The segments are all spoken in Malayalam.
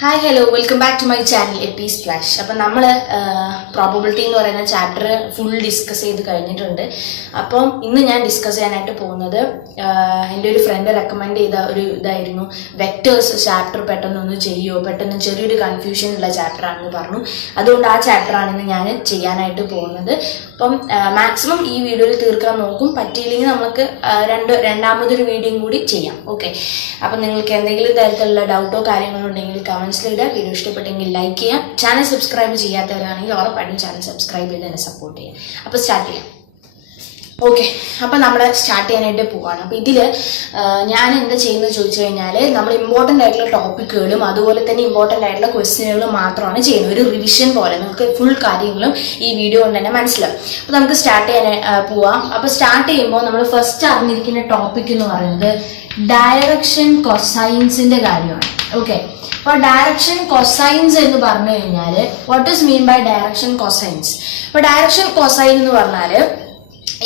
Hi hello welcome back to my channel Epi Splash. അപ്പം നമ്മൾ പ്രോബബിലിറ്റി എന്ന് പറയുന്ന ചാപ്റ്റർ ഫുൾ ഡിസ്കസ് ചെയ്ത് കഴിഞ്ഞിട്ടുണ്ട്. അപ്പം ഇന്ന് ഞാൻ ഡിസ്കസ് ചെയ്യാനായിട്ട് പോകുന്നത് എൻ്റെ ഒരു ഫ്രണ്ട് റെക്കമെൻഡ് ചെയ്ത ഒരു ഇതായിരുന്നു, വെക്ടേഴ്സ് ചാപ്റ്റർ പെട്ടെന്നൊന്ന് ചെയ്യുമോ, പെട്ടെന്ന് ചെറിയൊരു കൺഫ്യൂഷൻ ഉള്ള ചാപ്റ്റർ ആണെന്ന് പറഞ്ഞു. അതുകൊണ്ട് ആ ചാപ്റ്ററാണ് ഇന്ന് ഞാൻ ചെയ്യാനായിട്ട് പോകുന്നത്. അപ്പം മാക്സിമം ഈ വീഡിയോയിൽ തീർക്കാൻ നോക്കും. പറ്റിയില്ലെങ്കിൽ നമുക്ക് രണ്ടാമതൊരു വീഡിയോയും കൂടി ചെയ്യാം. ഓക്കെ, അപ്പം നിങ്ങൾക്ക് എന്തെങ്കിലും തരത്തിലുള്ള ഡൗട്ടോ കാര്യങ്ങളോ ഉണ്ടെങ്കിൽ കമൻസിലിടുക. വീഡിയോ ഇഷ്ടപ്പെട്ടെങ്കിൽ ലൈക്ക് ചെയ്യാം. ചാനൽ സബ്സ്ക്രൈബ് ചെയ്യാത്തവരാണെങ്കിൽ ഉറപ്പായിട്ടും ചാനൽ സബ്സ്ക്രൈബ് ചെയ്ത് എന്നെ സപ്പോർട്ട് ചെയ്യാം. അപ്പോൾ സ്റ്റാർട്ട് ചെയ്യാം. ഓക്കെ, അപ്പം നമ്മൾ സ്റ്റാർട്ട് ചെയ്യാനായിട്ട് പോവാണ്. അപ്പം ഇതിൽ ഞാൻ എന്താ ചെയ്യുന്നത് ചോദിച്ചു കഴിഞ്ഞാൽ, നമ്മൾ ഇമ്പോർട്ടൻ്റ് ആയിട്ടുള്ള ടോപ്പിക്കുകളും അതുപോലെ തന്നെ ഇമ്പോർട്ടൻ്റ് ആയിട്ടുള്ള ക്വസ്റ്റ്യനുകളും മാത്രമാണ് ചെയ്യുന്നത്. ഒരു റിവിഷൻ പോലെ നിങ്ങൾക്ക് ഫുൾ കാര്യങ്ങളും ഈ വീഡിയോ കൊണ്ട് തന്നെ മനസ്സിലാവും. അപ്പോൾ നമുക്ക് സ്റ്റാർട്ട് ചെയ്യാൻ പോവാം. അപ്പോൾ സ്റ്റാർട്ട് ചെയ്യുമ്പോൾ നമ്മൾ ഫസ്റ്റ് അറിഞ്ഞിരിക്കുന്ന ടോപ്പിക് എന്ന് പറയുന്നത് ഡയറക്ഷൻ കൊസൈൻസിൻ്റെ കാര്യമാണ്. ഓക്കെ, അപ്പോൾ ഡയറക്ഷൻ കൊസൈൻസ് എന്ന് പറഞ്ഞു കഴിഞ്ഞാൽ what is mean by direction cosines? അപ്പോൾ ഡയറക്ഷൻ കൊസൈൻ എന്ന് പറഞ്ഞാൽ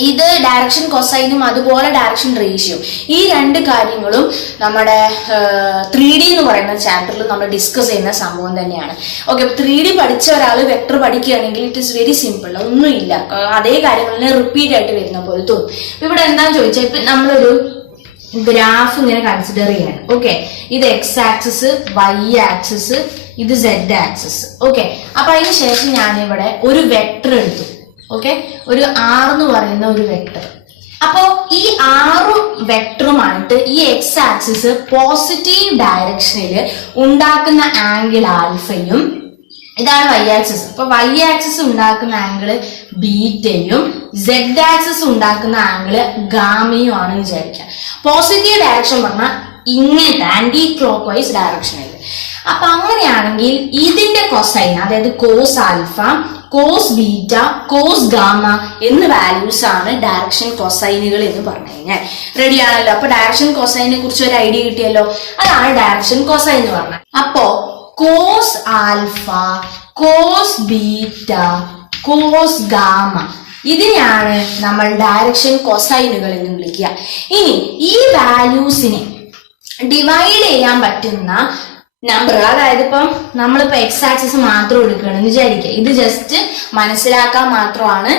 ഇത് ഡയറക്ഷൻ കൊസൈനും അതുപോലെ ഡയറക്ഷൻ റേഷ്യോ, ഈ രണ്ട് കാര്യങ്ങളും നമ്മുടെ 3D എന്ന് പറയുന്ന ചാപ്റ്ററിൽ നമ്മൾ ഡിസ്കസ് ചെയ്യുന്ന സംഭവം തന്നെയാണ്. ഓക്കെ, 3D പഠിച്ച ഒരാൾ വെക്ടർ പഠിക്കുകയാണെങ്കിൽ ഇറ്റ് ഈസ് വെരി സിമ്പിൾ, ഒന്നുമില്ല, അതേ കാര്യങ്ങളിൽ റിപ്പീറ്റ് ആയിട്ട് വരുന്ന പോലെ തോന്നും. ഇവിടെ എന്താന്ന് ചോദിച്ചാൽ, ഇപ്പം നമ്മളൊരു ഗ്രാഫ് ഇങ്ങനെ കൺസിഡർ ചെയ്യാണ്. ഓക്കെ, ഇത് എക്സ് ആക്സിസ്, വൈ ആക്സിസ്, ഇത് സെഡ് ആക്സിസ്. ഓക്കെ, അപ്പൊ അതിന് ശേഷം ഞാനിവിടെ ഒരു വെക്ടർ എടുത്തു. ഓക്കെ, ഒരു ആർ എന്ന് പറയുന്ന ഒരു വെക്ടർ. അപ്പോ ഈ 6 വെക്ടറുമായിട്ട് ഈ എക്സ് ആക്സിസ് പോസിറ്റീവ് ഡയറക്ഷനിൽ ഉണ്ടാക്കുന്ന ആംഗിൾ ആൽഫയും, ഇതാണ് വൈ ആക്സിസ്. അപ്പൊ വൈ ആക്സിസ് ഉണ്ടാക്കുന്ന ആംഗിള് ബീറ്റയും സെഡ് ആക്സിസ് ഉണ്ടാക്കുന്ന ആംഗിള് ഗാമയും ആണെന്ന് വിചാരിക്കാം. പോസിറ്റീവ് ഡയറക്ഷൻ പറഞ്ഞാൽ ഇങ്ങനത്തെ ആന്റി ക്ലോക്ക് വൈസ് ഡയറക്ഷനിൽ. അപ്പൊ അങ്ങനെയാണെങ്കിൽ ഇതിന്റെ കൊസൈൻ, അതായത് cos alpha, cos beta, cos gamma എന്ന വാല്യൂസ് ആണ് ഡയറക്ഷൻ കൊസൈനുകൾ എന്ന് പറഞ്ഞു കഴിഞ്ഞാൽ. റെഡി ആണല്ലോ? അപ്പൊ ഡയറക്ഷൻ കൊസൈനെ കുറിച്ച് ഒരു ഐഡിയ കിട്ടിയല്ലോ. അതാണ് ഡയറക്ഷൻ കൊസൈൻ എന്ന് പറഞ്ഞത്. അപ്പോ cos alpha, cos beta, cos gamma, ഇതിനെയാണ് നമ്മൾ ഡയറക്ഷൻ കൊസൈനുകൾ എന്ന് വിളിക്കുക. ഇനി ഈ വാല്യൂസിനെ ഡിവൈഡ് ചെയ്യാൻ പറ്റുന്ന നമ്പർ, അതായത് ഇപ്പം നമ്മളിപ്പോ എക്സ് ആക്സിസ് മാത്രം എടുക്കുകയാണെന്ന് വിചാരിക്കുക. ഇത് ജസ്റ്റ് മനസ്സിലാക്കാൻ മാത്രമാണ്,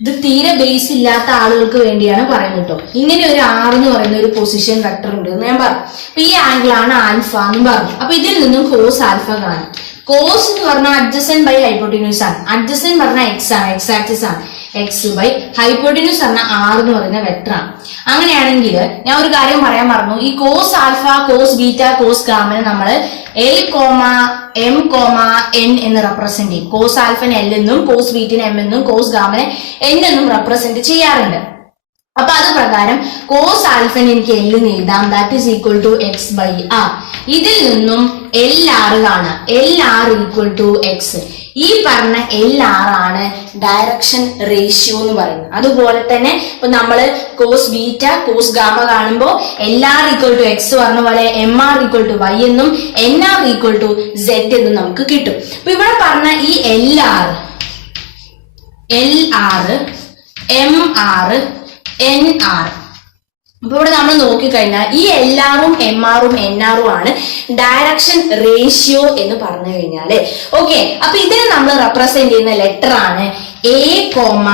ഇത് തീരെ ബേസ് ഇല്ലാത്ത ആളുകൾക്ക് വേണ്ടിയാണ് പറയുന്നത് കേട്ടോ. ഇങ്ങനെ ഒരു ആർ എന്ന് പറയുന്ന ഒരു പൊസിഷൻ വെക്ടർ ഉണ്ട് എന്ന് ഞാൻ പറഞ്ഞു. അപ്പൊ ഈ ആംഗിൾ ആണ് ആൽഫ എന്ന് പറഞ്ഞു. അപ്പൊ ഇതിൽ നിന്നും കോസ് ആൽഫ കാണും. കോസ് എന്ന് പറഞ്ഞാൽ അഡ്ജസന്റ് ബൈ ഹൈപ്പോട്ടിന്യൂസ് ആണ്. അഡ്ജസന്റ് പറഞ്ഞാൽ എക്സ് ആണ്, എക്സ് ആക്സിസ് ആണ്. എക്സ് ബൈ ഹൈപ്പോട്ടിന്യൂസ് പറഞ്ഞാൽ ആർ എന്ന് പറയുന്ന വെക്ടർ ആണ്. അങ്ങനെയാണെങ്കിൽ ഞാൻ ഒരു കാര്യം പറയാൻ മറന്നു. ഈ cos alpha, cos beta, cos ഗാമനെ നമ്മൾ L comma M comma N എന്ന് റെപ്രസെന്റ് ചെയ്യും. കോസ് ആൽഫനെ എൽ എന്നും കോസ് ബീറ്റിനെ എം എന്നും കോസ് ഗാമനെ എൻ എന്നും റെപ്രസെന്റ് ചെയ്യാറുണ്ട്. അപ്പൊ അത് പ്രകാരം കോസ് ആൽഫന് എനിക്ക് എൽ എന്ന് എഴുതാം, that is equal to X by R. ഇതിൽ നിന്നും എൽ ആർ കാണാം, L R equal to X. ഈ പറഞ്ഞ എൽ ആർ ആണ് ഡയറക്ഷൻ റേഷ്യോ എന്ന് പറയുന്നത്. അതുപോലെ തന്നെ ഇപ്പൊ നമ്മള് കോസ് ബീറ്റ, കോസ് ഗാമ കാണുമ്പോൾ L R equal to X പറഞ്ഞ പോലെ M R equal to Y എന്നും N R equal to Z എന്നും നമുക്ക് കിട്ടും. അപ്പൊ ഇവിടെ പറഞ്ഞ ഈ L R, M R, N R, അപ്പൊ ഇവിടെ നമ്മൾ നോക്കിക്കഴിഞ്ഞാൽ ഈ എൽ ആറും എം ആറും എൻ ആറും ആണ് ഡയറക്ഷൻ റേഷ്യോ എന്ന് പറഞ്ഞു കഴിഞ്ഞാല്. ഓക്കെ, അപ്പൊ ഇതിന് നമ്മൾ റെപ്രസെന്റ് ചെയ്യുന്ന ലെറ്റർ ആണ് A comma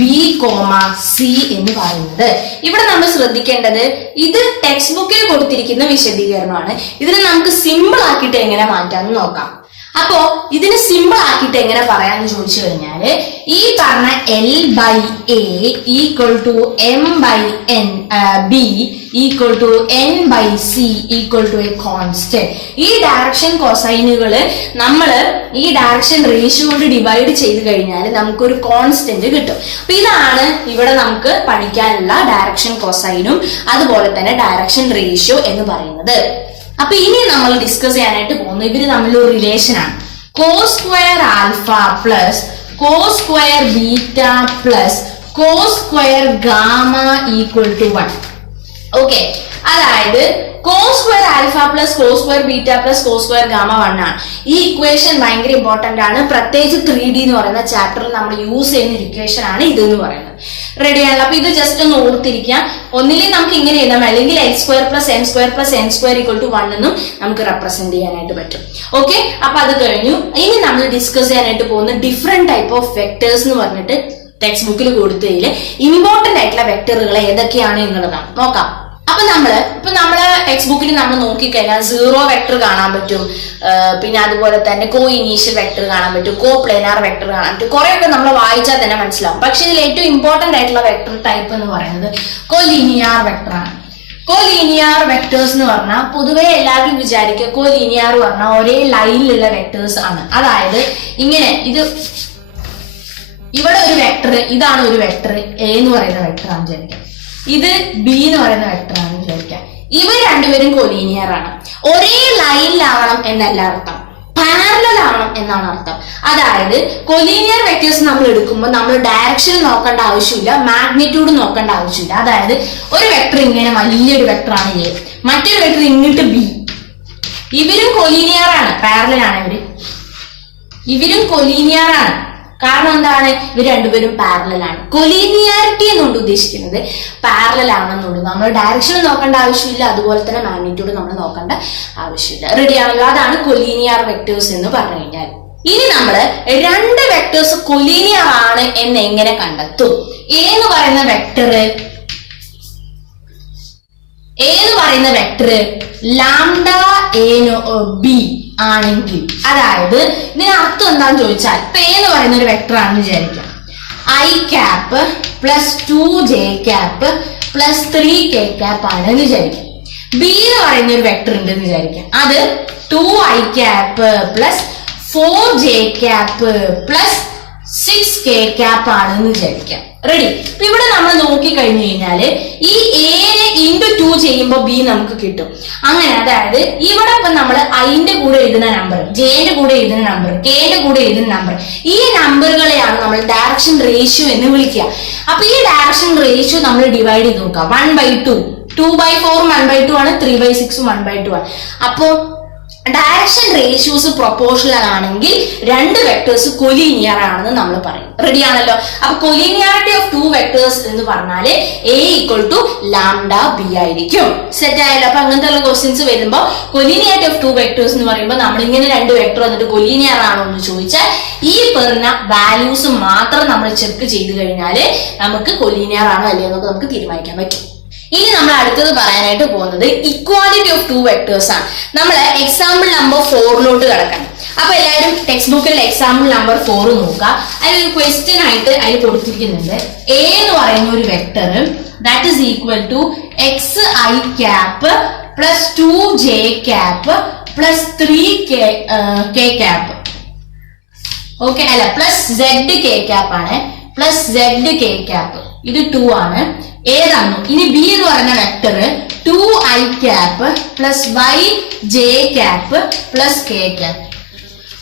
B comma C എന്ന് പറയുന്നത്. ഇവിടെ നമ്മൾ ശ്രദ്ധിക്കേണ്ടത്, ഇത് ടെക്സ്റ്റ് ബുക്കിൽ കൊടുത്തിരിക്കുന്ന വിശദീകരണമാണ്. ഇതിനെ നമുക്ക് സിമ്പിൾ ആക്കിയിട്ട് എങ്ങനെ മാറ്റാമെന്ന് നോക്കാം. അപ്പോ ഇതിന് സിമ്പിൾ ആക്കിയിട്ട് എങ്ങനെ പറയാന്ന് ചോദിച്ചു കഴിഞ്ഞാല്, ഈ പറഞ്ഞ L by A equal to M by N B equal to N by C equal to a constant. ഈ ഡയറക്ഷൻ കൊസൈനുകള് നമ്മൾ ഈ ഡയറക്ഷൻ റേഷ്യോ കൊണ്ട് ഡിവൈഡ് ചെയ്ത് കഴിഞ്ഞാൽ നമുക്കൊരു കോൺസ്റ്റന്റ് കിട്ടും. അപ്പൊ ഇതാണ് ഇവിടെ നമുക്ക് പഠിക്കാനുള്ള ഡയറക്ഷൻ കൊസൈനും അതുപോലെ തന്നെ ഡയറക്ഷൻ റേഷ്യോ എന്ന് പറയുന്നത്. അപ്പൊ ഇനി നമ്മൾ ഡിസ്കസ് ചെയ്യാനായിട്ട് പോകുന്നത് ഇവര് തമ്മിലൊരു റിലേഷൻ ആണ്. Cos square alpha plus cos square beta plus cos square gamma equal to 1. Okay, അതായത് cos square alpha plus cos square beta plus cos square gamma 1 ആണ്. ഈ ഇക്വേഷൻ ഭയങ്കര ഇമ്പോർട്ടന്റ് ആണ്. പ്രത്യേകിച്ച് 3D എന്ന് പറയുന്ന ചാപ്റ്ററിൽ നമ്മൾ യൂസ് ചെയ്യുന്ന ഇക്വേഷൻ ആണ് ഇത് എന്ന് പറയുന്നത്. റെഡി ആണല്ലോ. അപ്പൊ ഇത് ജസ്റ്റ് ഒന്ന് ഓർത്തിരിക്കാം. ഒന്നിലും നമുക്ക് ഇങ്ങനെ എഴുതാം, അല്ലെങ്കിൽ X square plus M square plus N square equal to 1 എന്നും നമുക്ക് റെപ്രസെന്റ് ചെയ്യാനായിട്ട് പറ്റും. ഓക്കെ, അപ്പൊ അത് കഴിഞ്ഞു. ഇനി നമ്മൾ ഡിസ്കസ് ചെയ്യാനായിട്ട് പോകുന്ന ഡിഫറെന്റ് ടൈപ്പ് ഓഫ് വെക്ടേഴ്സ് എന്ന് പറഞ്ഞിട്ട് ടെക്സ്റ്റ് ബുക്കിൽ കൊടുത്തതിൽ ഇമ്പോർട്ടന്റ് ആയിട്ടുള്ള വെക്ടറുകൾ ഏതൊക്കെയാണ് എന്നുള്ളതാണ്. നോക്കാം. അപ്പൊ നമ്മള് ടെക്സ്റ്റ് ബുക്കിൽ നമ്മൾ നോക്കിക്കഴിഞ്ഞാൽ 0 വെക്ടർ കാണാൻ പറ്റും, പിന്നെ അതുപോലെ തന്നെ കോ ഇനീഷ്യൽ വെക്ടർ കാണാൻ പറ്റും, കോ പ്ലേനാർ വെക്ടർ കാണാൻ പറ്റും. കുറെയൊക്കെ നമ്മൾ വായിച്ചാൽ തന്നെ മനസ്സിലാവും. പക്ഷെ ഇതിൽ ഏറ്റവും ഇമ്പോർട്ടന്റ് ആയിട്ടുള്ള വെക്ടർ ടൈപ്പ് എന്ന് പറയുന്നത് കോലീനിയർ വെക്ടർ ആണ്. കോലീനിയർ വെക്ടേഴ്സ് എന്ന് പറഞ്ഞാൽ പൊതുവെ എല്ലാവരും വിചാരിക്കുക കോലീനിയർ പറഞ്ഞാൽ ഒരേ ലൈനിലുള്ള വെക്ടേഴ്സ് ആണ്. അതായത് ഇങ്ങനെ ഇവിടെ ഒരു വെക്ടർ, ഇതാണ് ഒരു വെക്ടർ എ എന്ന് പറയുന്ന വെക്ടർ ആണ് വിചാരിക്കാം, ഇത് ബി എന്ന് പറയുന്ന വെക്ടർ ആണ് വിചാരിക്കാം. ഇവർ രണ്ടുപേരും കൊലീനിയർ ആണ്. ഒരേ ലൈനിലാവണം എന്നല്ല അർത്ഥം, പാരലൽ ആവണം എന്നാണ് അർത്ഥം. അതായത് കൊലീനിയർ വെക്ടേഴ്സ് നമ്മൾ എടുക്കുമ്പോൾ നമ്മൾ ഡയറക്ഷൻ നോക്കേണ്ട ആവശ്യമില്ല, മാഗ്നിറ്റ്യൂഡ് നോക്കേണ്ട ആവശ്യമില്ല. അതായത് ഒരു വെക്ടർ ഇങ്ങനെ വലിയൊരു വെക്ടർ ആണ് എ, മറ്റൊരു വെക്ടർ ഇങ്ങോട്ട് ബി. ഇവരും കൊലീനിയർ ആണ്, പാരലൽ ആണ് ഇവരും കൊലീനിയർ ആണ്. കാരണം എന്താണ്? ഇവർ രണ്ടുപേരും പാരലൽ ആണ്. കൊലീനിയാരിറ്റി എന്നുകൊണ്ട് ഉദ്ദേശിക്കുന്നത് പാരലൽ ആണെന്നുള്ളൂ. നമ്മൾ ഡയറക്ഷൻ നോക്കേണ്ട ആവശ്യമില്ല, അതുപോലെ തന്നെ മാഗ്നിറ്റ്യൂഡ് നമ്മൾ നോക്കേണ്ട ആവശ്യമില്ല. റെഡി ആണല്ലോ. അതാണ് കൊലീനിയർ വെക്ടേഴ്സ് എന്ന് പറഞ്ഞു കഴിഞ്ഞാൽ. ഇനി നമ്മൾ രണ്ട് വെക്ടേഴ്സ് കൊലീനിയർ ആണ് എന്ന് എങ്ങനെ കണ്ടെത്തും? എ എന്ന് പറയുന്ന വെക്ടർ ലാംഡ എ ബി ആണെങ്കിൽ, അതായത് ഇതിന് അർത്ഥം എന്താണെന്ന് ചോദിച്ചാൽ, ഇപ്പൊ എ എന്ന് പറയുന്ന ഒരു വെക്ടർ ആണെന്ന് വിചാരിക്കാം. I cap plus 2j cap plus 3k cap ആണെന്ന് വിചാരിക്കാം. ബി എന്ന് പറയുന്ന ഒരു വെക്ടർ ഉണ്ടെന്ന് വിചാരിക്കാം. അത് 2i cap plus 4j cap plus 6k cap ആണെന്ന് വിചാരിക്കാം. റെഡി. ഇപ്പൊ ഇവിടെ നമ്മൾ നോക്കി കഴിഞ്ഞു കഴിഞ്ഞാല് ഈ എനെ ഇൻറ്റു 2 ചെയ്യുമ്പോൾ ബി നമുക്ക് കിട്ടും. അങ്ങനെ അതായത് ഇവിടെ ഇപ്പൊ നമ്മൾ ഐന്റെ കൂടെ എഴുതുന്ന നമ്പർ, ജെന്റെ കൂടെ എഴുതുന്ന നമ്പർ, കെന്റെ കൂടെ എഴുതുന്ന നമ്പർ, ഈ നമ്പറുകളെയാണ് നമ്മൾ ഡയറക്ഷൻ റേഷ്യോ എന്ന് വിളിക്കുക. അപ്പൊ ഈ ഡയറക്ഷൻ റേഷ്യോ നമ്മൾ ഡിവൈഡ് ചെയ്ത് നോക്കുക. 1/2, 2/4 1/2 ആണ്, 3/6 1/2 ആണ്. അപ്പോ ഡയറക്ഷൻ റേഷ്യോസ് പ്രൊപ്പോർഷണൽ ആണെങ്കിൽ രണ്ട് വെക്ടേഴ്സ് കൊലീനിയർ ആണെന്ന് നമ്മൾ പറയും. റെഡി ആണല്ലോ. അപ്പൊ കൊലീനിയാരിറ്റി ഓഫ് 2 വെക്ടേഴ്സ് എന്ന് പറഞ്ഞാല് A equal to lambda B ആയിരിക്കും. സെറ്റ് ആയല്ലോ. അപ്പൊ അങ്ങനത്തെ ഉള്ള ക്വസ്റ്റ്യൻസ് വരുമ്പോൾ കൊലീനിയാരിറ്റി ഓഫ് 2 വെക്ടേഴ്സ് എന്ന് പറയുമ്പോൾ നമ്മൾ ഇങ്ങനെ രണ്ട് വെക്ടർ വന്നിട്ട് കൊലീനിയർ ആണോ എന്ന് ചോദിച്ചാൽ ഈ പറഞ്ഞ വാല്യൂസ് മാത്രം നമ്മൾ ചെക്ക് ചെയ്ത് കഴിഞ്ഞാല് നമുക്ക് കൊലീനിയർ ആണോ അല്ലയോ എന്നൊക്കെ നമുക്ക് തീരുമാനിക്കാൻ പറ്റും. ഇനി നമ്മൾ അടുത്തത് പറയാനായിട്ട് പോകുന്നത് ഇക്വാലിറ്റി ഓഫ് 2 വെക്ടേഴ്സ് ആണ്. നമ്മൾ എക്സാമ്പിൾ നമ്പർ 4 കിടക്കണം. അപ്പൊ എല്ലാവരും ടെക്സ്റ്റ് ബുക്കിൽ എക്സാമ്പിൾ നമ്പർ 4 നോക്കുക. അതിലൊരു ക്വസ്റ്റ്യൻ ആയിട്ട് അതിൽ കൊടുത്തിരിക്കുന്നുണ്ട്. എ എന്ന് പറയുന്ന ഒരു vector that is equal to xi cap plus 2j cap plus 3k cap. Okay, അല്ല പ്ലസ് zk ക്യാപ്പ് ആണ്, പ്ലസ് zk ക്യാപ്പ്. ഇത് 2 ആണ്. ഏതാണ്? ഇനി ബി എന്ന് പറയുന്ന vector 2i cap plus yj cap plus k cap.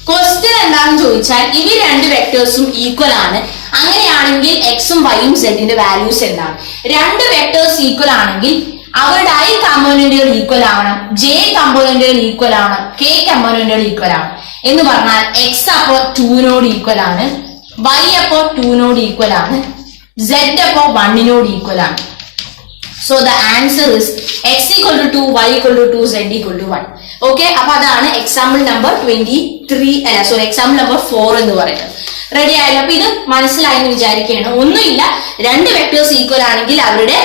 Question എന്താണെന്ന് ചോദിച്ചാൽ ഇവ രണ്ട് വെക്ടേഴ്സും ഈക്വൽ ആണ്. അങ്ങനെയാണെങ്കിൽ എക്സും വൈയും സെഡിന്റെ വാല്യൂസ് എന്താണ്? രണ്ട് വെക്ടേഴ്സ് ഈക്വൽ ആണെങ്കിൽ അവരുടെ ഐ കമ്പോണന്റുകൾ ഈക്വൽ ആവണം, ജെ കമ്പോണന്റുകൾ ഈക്വൽ ആവണം, കെ കമ്പോണന്റുകൾ ഈക്വൽ ആവണം. എന്ന് പറഞ്ഞാൽ എക്സ് അപ്പോൾ 2 ഈക്വൽ ആണ്, വൈ അപ്പോൾ 2 ഈക്വൽ ആണ്, z അപ്പോ 1 ഈക്വൽ ആണ്. So the answer is x equal to 2, y equal to 2, z equal to 1. Okay, അപ്പൊ അതാണ് എക്സാമ്പിൾ നമ്പർ 23 എക്സാമ്പിൾ നമ്പർ 4 എന്ന് പറയുന്നത്. റെഡി ആയല്ലോ. അപ്പൊ ഇത് മനസ്സിലായെന്ന് വിചാരിക്കുകയാണ്. ഒന്നുമില്ല, രണ്ട് വെക്ടേഴ്സ് ഈക്വൽ ആണെങ്കിൽ അവരുടെ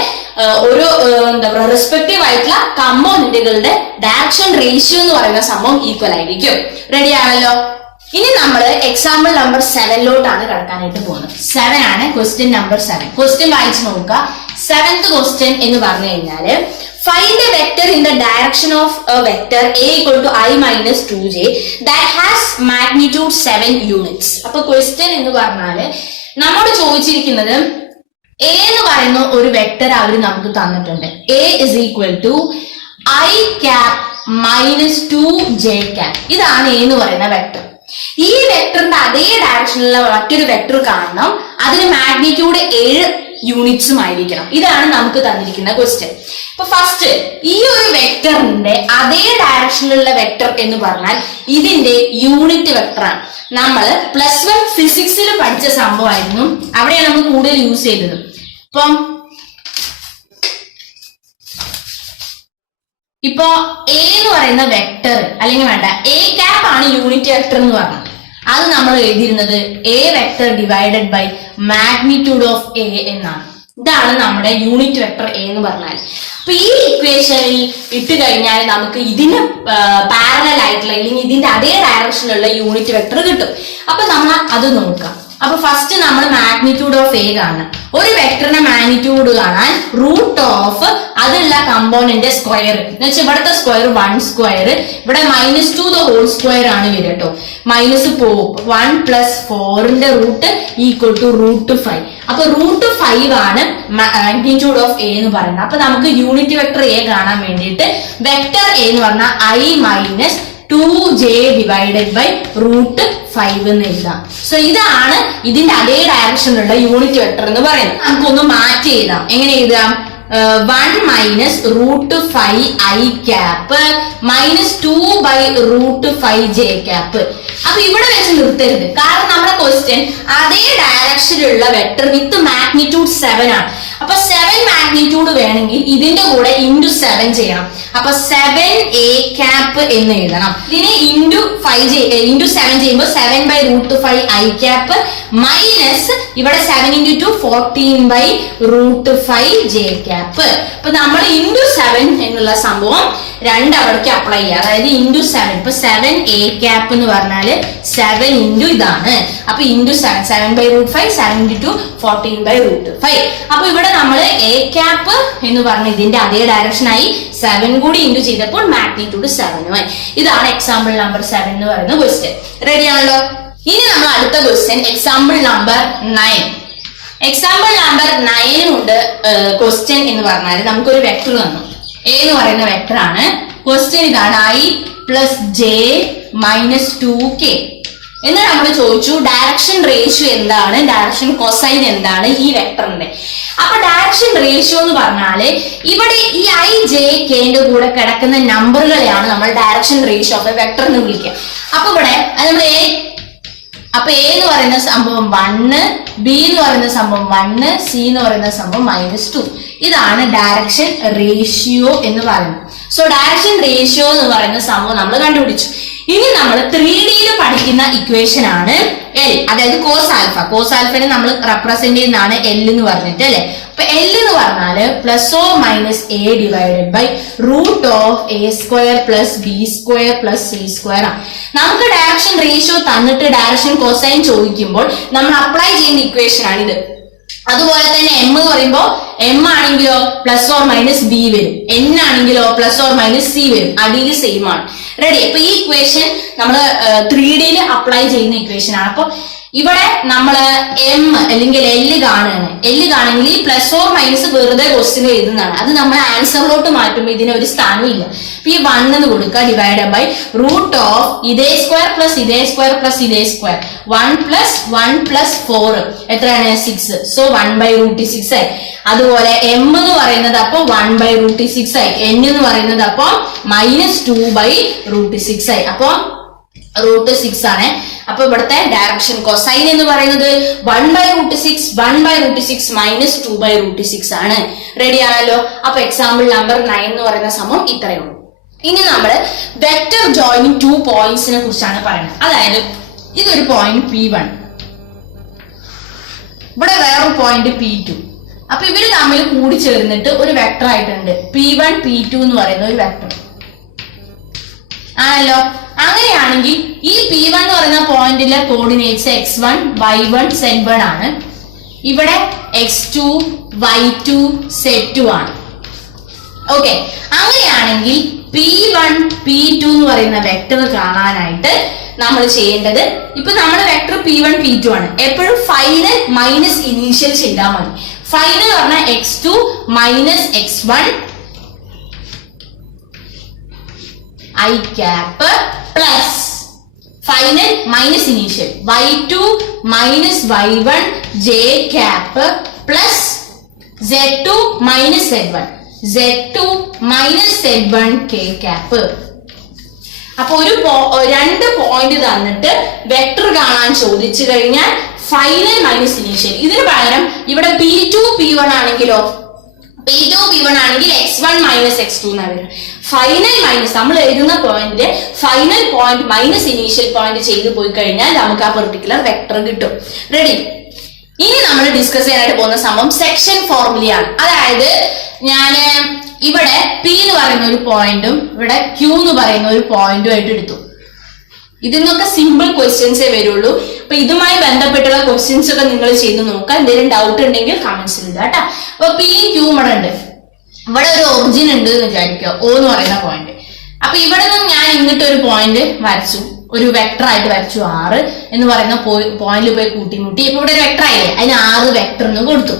ഒരു എന്താ പറയുക റെസ്പെക്റ്റീവ് ആയിട്ടുള്ള കമ്പോണന്റുകളുടെ ഡയറക്ഷൻ റേഷ്യോ എന്ന് പറയുന്ന സംഭവം ഈക്വൽ ആയിരിക്കും. റെഡി ആണല്ലോ. ഇനി നമ്മൾ എക്സാമ്പിൾ നമ്പർ 7 കടക്കാനായിട്ട് പോകുന്നത്. 7 ആണ് ക്വസ്റ്റ്യൻ നമ്പർ 7. ക്വസ്റ്റ്യൻ വായിച്ചു നോക്കുക. 7th ക്വസ്റ്റ്യൻ എന്ന് പറഞ്ഞു കഴിഞ്ഞാല് find A vector in the direction of a vector a equal to i minus 2j that has magnitude 7 units. അപ്പൊ ക്വസ്റ്റ്യൻ എന്ന് പറഞ്ഞാല് നമ്മോട് ചോദിച്ചിരിക്കുന്നത് a എന്ന് പറയുന്ന ഒരു വെക്ടർ അവർ നമുക്ക് തന്നിട്ടുണ്ട്. a is equal to i cap minus 2j cap. ഇതാണ് a എന്ന് പറയുന്ന വെക്ടർ. ഈ വെക്ടറിന്റെ അതേ ഡയറക്ഷനിലുള്ള മറ്റൊരു വെക്ടർ കാണണം, അതിന് മാഗ്നിറ്റ്യൂഡ് 7 യൂണിറ്റ്സും ആയിരിക്കണം. ഇതാണ് നമുക്ക് തന്നിരിക്കുന്ന ക്വസ്റ്റ്യൻ. ഇപ്പൊ ഫസ്റ്റ് ഈ ഒരു വെക്ടറിന്റെ അതേ ഡയറക്ഷനിലുള്ള വെക്ടർ എന്ന് പറഞ്ഞാൽ ഇതിന്റെ യൂണിറ്റ് വെക്ടറാണ്. നമ്മൾ +1 ഫിസിക്സിൽ പഠിച്ച സംഭവമായിരുന്നു, അവിടെയാണ് നമ്മൾ കൂടുതൽ യൂസ് ചെയ്തത്. ഇപ്പൊ എ എന്ന് പറയുന്ന വെക്ടർ അല്ലെങ്കിൽ വേണ്ട എ ക്യാപ്പ് ആണ് യൂണിറ്റ് വെക്ടർ എന്ന് പറഞ്ഞത്. അത് നമ്മൾ എഴുതിയിരുന്നത് A vector divided by magnitude of A എന്നാണ്. ഇതാണ് നമ്മുടെ യൂണിറ്റ് വെക്ടർ എ എന്ന് പറഞ്ഞാൽ. അപ്പൊ ഈ ഇക്വേഷനിൽ ഇട്ട് കഴിഞ്ഞാൽ നമുക്ക് ഇതിന് പാരലൽ ആയിട്ടുള്ള അല്ലെങ്കിൽ ഇതിന്റെ അതേ ഡയറക്ഷനിലുള്ള യൂണിറ്റ് വെക്ടർ കിട്ടും. അപ്പൊ നമ്മൾ അത് നോക്കാം. അപ്പൊ ഫസ്റ്റ് നമ്മൾ മാഗ്നിറ്റ്യൂഡ് ഓഫ് എ കാണാം. ഒരു വെക്ടറിന്റെ മാഗ്നിറ്റ്യൂഡ് കാണാൻ റൂട്ട് ഓഫ് അതുള്ള കമ്പോണന്റ് സ്ക്വയർ എന്ന് വെച്ചാൽ ഇവിടുത്തെ സ്ക്വയർ 1 സ്ക്വയർ, ഇവിടെ -2 ദ ഹോൾ സ്ക്വയർ ആണ് വരിക കേട്ടോ. മൈനസ് പോവും. 1 + 4ന്റെ റൂട്ട് ഈക്വൽ ടു √5. അപ്പൊ √5 ആണ് മാഗ്നിറ്റ്യൂഡ് ഓഫ് എ എന്ന് പറയുന്നത്. അപ്പൊ നമുക്ക് യൂണിറ്റ് വെക്ടർ എ കാണാൻ വേണ്ടിയിട്ട് വെക്ടർ എ എന്ന് പറഞ്ഞാൽ I - 2j ഡിവൈഡഡ് ബൈ √5 എന്ന് എഴുതാം. സോ ഇതാണ് ഇതിന്റെ അതേ ഡയറക്ഷനിലുള്ള യൂണിറ്റ് വെക്ടർ എന്ന് പറയുന്നത്. നമുക്കൊന്ന് മാറ്റി എഴുതാം. എങ്ങനെ എഴുതാം? 1 - √5 i cap -2 by √5 j cap. അപ്പൊ ഇവിടെ വെച്ച് നിർത്തരുത്, കാരണം നമ്മുടെ ക്വസ്റ്റ്യൻ അതേ ഡയറക്ഷനിലുള്ള വെക്ടർ വിത്ത് മാഗ്നിറ്റ്യൂഡ് 7 ആണ്. അപ്പൊ 7 മാഗ്നിറ്റ്യൂഡ് വേണമെങ്കിൽ ഇതിന്റെ കൂടെ *7 ചെയ്യണം. അപ്പൊ 7a ക്യാപ്പ് എന്ന് എഴുതണം. ഇതിന് *7 ചെയ്യുമ്പോൾ 7 ബൈ √5 i ക്യാപ്പ് മൈനസ് ഇവിടെ 7 × 2 14 ബൈ √5 j ക്യാപ്പ്. അപ്പൊ നമ്മൾ *7 എന്നുള്ള സംഭവം രണ്ടവിടേക്ക് അപ്ലൈ ചെയ്യുക. അതായത് *7. ഇപ്പൊ 7a ക്യാപ്പ് എന്ന് പറഞ്ഞാല് 7 × ഇതാണ്. അപ്പൊ *7 7 ബൈ √5 7 × 2 14 ബൈ √5. അപ്പൊ ഇവിടെ നമ്മൾ a ക്യാപ്പ് എന്ന് പറഞ്ഞ ഇതിന്റെ അതേ ഡയറക്ഷനായി 7 കൂടി ഇൻറ്റു ചെയ്തപ്പോൾ മാഗ്നിറ്റ്യൂഡ് 7 ആയി. ഇതാണ് എക്സാമ്പിൾ നമ്പർ 7 എന്ന് പറയുന്ന ക്വസ്റ്റ്യൻ. റെഡി ആണല്ലോ? ഇനി നമ്മൾ അടുത്ത question example number 9. Example number 9 കൊണ്ട് ക്വസ്റ്റ്യൻ എന്ന് പറഞ്ഞാൽ നമുക്കൊരു വെക്ടർ തന്നു. എ എന്ന് പറയുന്ന വെക്ടർ ആണ്. ക്വസ്റ്റ്യൻ ഇതാണ് I + j - 2k എന്ന് നമ്മൾ ചോദിച്ചു. ഡയറക്ഷൻ റേഷ്യോ എന്താണ്, ഡയറക്ഷൻ കൊസൈൻ എന്താണ് ഈ വെക്ടറിന്റെ. അപ്പൊ ഡയറക്ഷൻ റേഷ്യോ എന്ന് പറഞ്ഞാല് ഇവിടെ ഈ i j k ന്റെ കൂടെ കിടക്കുന്ന നമ്പറുകളെയാണ് നമ്മൾ direction ratio of a vector എന്ന് വിളിക്കുക. അപ്പൊ ഇവിടെ നമ്മൾ അപ്പൊ എ എന്ന് പറയുന്ന സംഭവം 1, ബി എന്ന് പറയുന്ന സംഭവം 1, സി എന്ന് പറയുന്ന സംഭവം -2. ഇതാണ് ഡയറക്ഷൻ റേഷ്യോ എന്ന് പറയുന്നത്. സോ ഡയറക്ഷൻ റേഷ്യോ എന്ന് പറയുന്ന സംഭവം നമ്മൾ കണ്ടുപിടിച്ചു. ഇനി നമ്മൾ 3Dയിൽ പഠിക്കുന്ന ഇക്വേഷൻ ആണ് L, അതായത് കോസ് ആൽഫ. കോസ് ആൽഫനെ നമ്മൾ റെപ്രസെന്റ് ചെയ്യുന്നതാണ് L എന്ന് പറഞ്ഞിട്ട് അല്ലെ. അപ്പൊ L എന്ന് പറഞ്ഞാല് +or - a divided by √a² + b² + c² ആണ്. നമുക്ക് ഡയറക്ഷൻ റേഷ്യോ തന്നിട്ട് ഡയറക്ഷൻ കൊസൈൻ ചോദിക്കുമ്പോൾ നമ്മൾ അപ്ലൈ ചെയ്യുന്ന ഇക്വേഷൻ ആണ് ഇത്. അതുപോലെ തന്നെ m എന്ന് പറയുമ്പോൾ m ആണെങ്കിലോ +or - b വരും, n ആണെങ്കിലോ +or - c വരും. അടിയിൽ സെയിം ആണ്. റെഡി? അപ്പൊ ഈ ഇക്വേഷൻ നമ്മൾ 3Dയിൽ അപ്ലൈ ചെയ്യുന്ന ഇക്വേഷൻ ആണ്. അപ്പൊ ഇവിടെ നമ്മള് m അല്ലെങ്കിൽ L കാണുകയാണ്. L കാണുമെങ്കിൽ ഈ +or - വെറുതെ ക്വസ്റ്റ്യൻ എഴുതുന്നതാണ്. അത് നമ്മൾ ആൻസറിലോട്ട് മാറ്റുമ്പോൾ ഇതിന് ഒരു സ്ഥാനമില്ല. അപ്പൊ ഈ 1 എന്ന് കൊടുക്കുക ഡിവൈഡഡ് ബൈ √(ഇതേ സ്ക്വയർ + ഇതേ സ്ക്വയർ + ഇതേ സ്ക്വയർ) 1 + 1 + 4 എത്രയാണ്? 6. സോ 1 ബൈ √6 ആയി. അതുപോലെ m എന്ന് പറയുന്നത് അപ്പൊ 1 ബൈ √6 ആയി. n എന്ന് പറയുന്നത് അപ്പൊ -2 ബൈ √6 ആയി. അപ്പൊ √6 ആണ്. അപ്പൊ ഇവിടുത്തെ ഡയറക്ഷൻ കൊസൈൻ എന്ന് പറയുന്നത് 1 ബൈ √6 1 ബൈ √6 -2 ബൈ √6 ആണ്. റെഡി ആണല്ലോ? അപ്പൊ എക്സാമ്പിൾ നമ്പർ 9 എന്ന് പറയുന്ന സംഭവം ഇത്രയേ ഉള്ളൂ. ഇനി നമ്മൾ വെക്ടർ ജോയിനിങ് 2 പോയിന്റ്സിനെ കുറിച്ചാണ് പറയുന്നത്. അതായത് ഇതൊരു പോയിന്റ് P1, ഇവിടെ വേറൊരു പോയിന്റ് P2. അപ്പൊ ഇവര് തമ്മിൽ കൂടി ചേർന്നിട്ട് ഒരു വെക്ടർ ആയിട്ടുണ്ട് P1 P2 എന്ന് പറയുന്ന ഒരു വെക്ടർ ആണല്ലോ. അങ്ങനെയാണെങ്കിൽ ഈ P1 എന്ന് പറയുന്ന പോയിന്റിലെ കോർഡിനേറ്റ്സ് x1 y1 z1 ആണ്. ഇവിടെ x2 y2 z2 ആണ്. ഓക്കെ, അങ്ങനെയാണെങ്കിൽ P1 P2 എന്ന് പറയുന്ന വെക്ടർ കാണാനായിട്ട് നമ്മൾ ചെയ്യേണ്ടത്, ഇപ്പൊ നമ്മുടെ വെക്ടർ P1 P2 ആണ്. എപ്പോഴും ഫൈനൽ മൈനസ് ഇനീഷ്യൽ ചെയ്താൽ മതി. ഫൈനൽ പറഞ്ഞാൽ x2 - x1 i cap plus final minus initial y2 - y1 j cap plus Z2 minus Z1. Z2 minus Z1 K cap. അപ്പൊ രണ്ട് പോയിന്റ് തന്നിട്ട് വെക്ടർ കാണാൻ ചോദിച്ചു കഴിഞ്ഞാൽ ഫൈനൽ മൈനസ് ഇനീഷ്യൽ. ഇതിന് പകരം ഇവിടെ P2 P1 ആണെങ്കിലോ, P2 P1 ആണെങ്കിൽ x1 മൈനസ് x2 എന്നാണ് വരും. ഫൈനൽ മൈനസ് നമ്മൾ എഴുതുന്ന point final point minus initial point ചെയ്തു പോയി കഴിഞ്ഞാൽ നമുക്ക് ആ പെർട്ടിക്കുലർ വെക്ടർ കിട്ടും. റെഡി? ഇനി നമ്മൾ ഡിസ്കസ് ചെയ്യാനായിട്ട് പോകുന്ന സംഭവം സെക്ഷൻ ഫോർമുലയാണ്. അതായത് ഞാൻ ഇവിടെ P എന്ന് പറയുന്ന ഒരു പോയിന്റും ഇവിടെ Q എന്ന് പറയുന്ന ഒരു പോയിന്റും ആയിട്ട് എടുത്തു. ഇതിൽ നിന്നൊക്കെ സിമ്പിൾ ക്വസ്റ്റ്യൻസേ വരുള്ളൂ. അപ്പൊ ഇതുമായി ബന്ധപ്പെട്ടുള്ള ക്വസ്റ്റ്യൻസ് ഒക്കെ നിങ്ങൾ ചെയ്ത് നോക്കുക. എന്തെങ്കിലും ഡൗട്ട് ഉണ്ടെങ്കിൽ കമന്റ്സിൽ ഇടുക കേട്ടോ. അപ്പൊ P Q ഇവിടെ ഉണ്ട്. ഇവിടെ ഒരു ഒറിജിൻ ഉണ്ട് എന്ന് വിചാരിക്കുക, O എന്ന് പറയുന്ന പോയിന്റ്. അപ്പൊ ഇവിടെ നിന്ന് ഞാൻ ഇങ്ങോട്ട് ഒരു പോയിന്റ് വരച്ചു, ഒരു വെക്ടർ ആയിട്ട് വരച്ചു 6 എന്ന് പറയുന്ന പോയിന്റിൽ പോയി കൂട്ടിമുട്ടി. ഇപ്പൊ ഇവിടെ ഒരു വെക്ടർ ആയില്ലേ, അതിന് 6 വെക്ടർ എന്ന് കൊടുത്തു.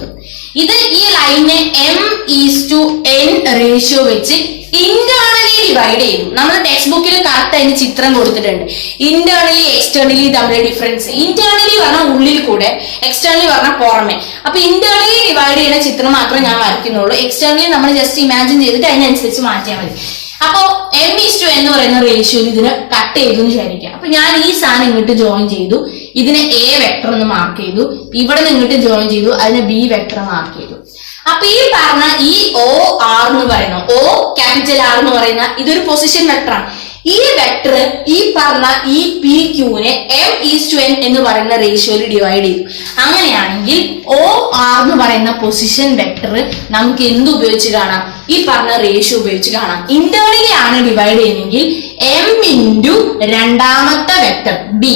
ഇത് ഈ ലൈനെ m:n റേഷ്യോ വെച്ച് ഇന്റേണലി ഡിവൈഡ് ചെയ്തു. നമ്മൾ ടെക്സ്റ്റ് ബുക്കിൽ കറക്റ്റ് അതിന് ചിത്രം കൊടുത്തിട്ടുണ്ട്. ഇന്റേണലി എക്സ്റ്റേണലി തമ്മിലുള്ള ഡിഫറൻസ്. ഇന്റേണലി പറഞ്ഞാൽ ഉള്ളിൽ കൂടെ, എക്സ്റ്റേണലി പറഞ്ഞാൽ പുറമെ. അപ്പൊ ഇന്റേണലി ഡിവൈഡ് ചെയ്യുന്ന ചിത്രം മാത്രമേ ഞാൻ വരയ്ക്കുന്നുള്ളൂ. എക്സ്റ്റേണലി നമ്മൾ ജസ്റ്റ് ഇമാജിൻ ചെയ്തിട്ട് അതിനനുസരിച്ച് മാറ്റിയാൽ മതി. അപ്പോ m:n എന്ന് പറയുന്ന റേഷ്യോയിൽ ഇതിനെ കട്ട് ചെയ്തു എന്ന് വിചാരിക്കാം. അപ്പൊ ഞാൻ ഈ സാധനം ഇങ്ങോട്ട് ജോയിൻ ചെയ്തു, ഇതിനെ A വെക്ടർ എന്ന് മാർക്ക് ചെയ്തു. ഇവിടെ നിന്ന് ഇങ്ങോട്ട് ജോയിൻ ചെയ്തു, അതിനെ B വെക്ടർ മാർക്ക് ചെയ്തു. അപ്പൊ ഈ പറഞ്ഞ ഈ OR എന്ന് പറയുന്ന O ക്യാപിറ്റൽ R എന്ന് പറയുന്ന ഇതൊരു പൊസിഷൻ വെക്ടറാണ്. ഈ വെക്ടർ ഈ പറഞ്ഞ ഈ PQനെ m:n എന്ന് പറയുന്ന റേഷ്യോയിൽ ഡിവൈഡ് ചെയ്തു. അങ്ങനെയാണെങ്കിൽ OR എന്ന് പറയുന്ന പൊസിഷൻ വെക്ടർ നമുക്ക് എന്ത് ഉപയോഗിച്ച് കാണാം? ഈ പറഞ്ഞ റേഷ്യോ ഉപയോഗിച്ച് കാണാം. ഇന്റേണലി ആണ് ഡിവൈഡ് ചെയ്യുന്നെങ്കിൽ m ഇൻറ്റു രണ്ടാമത്തെ vector B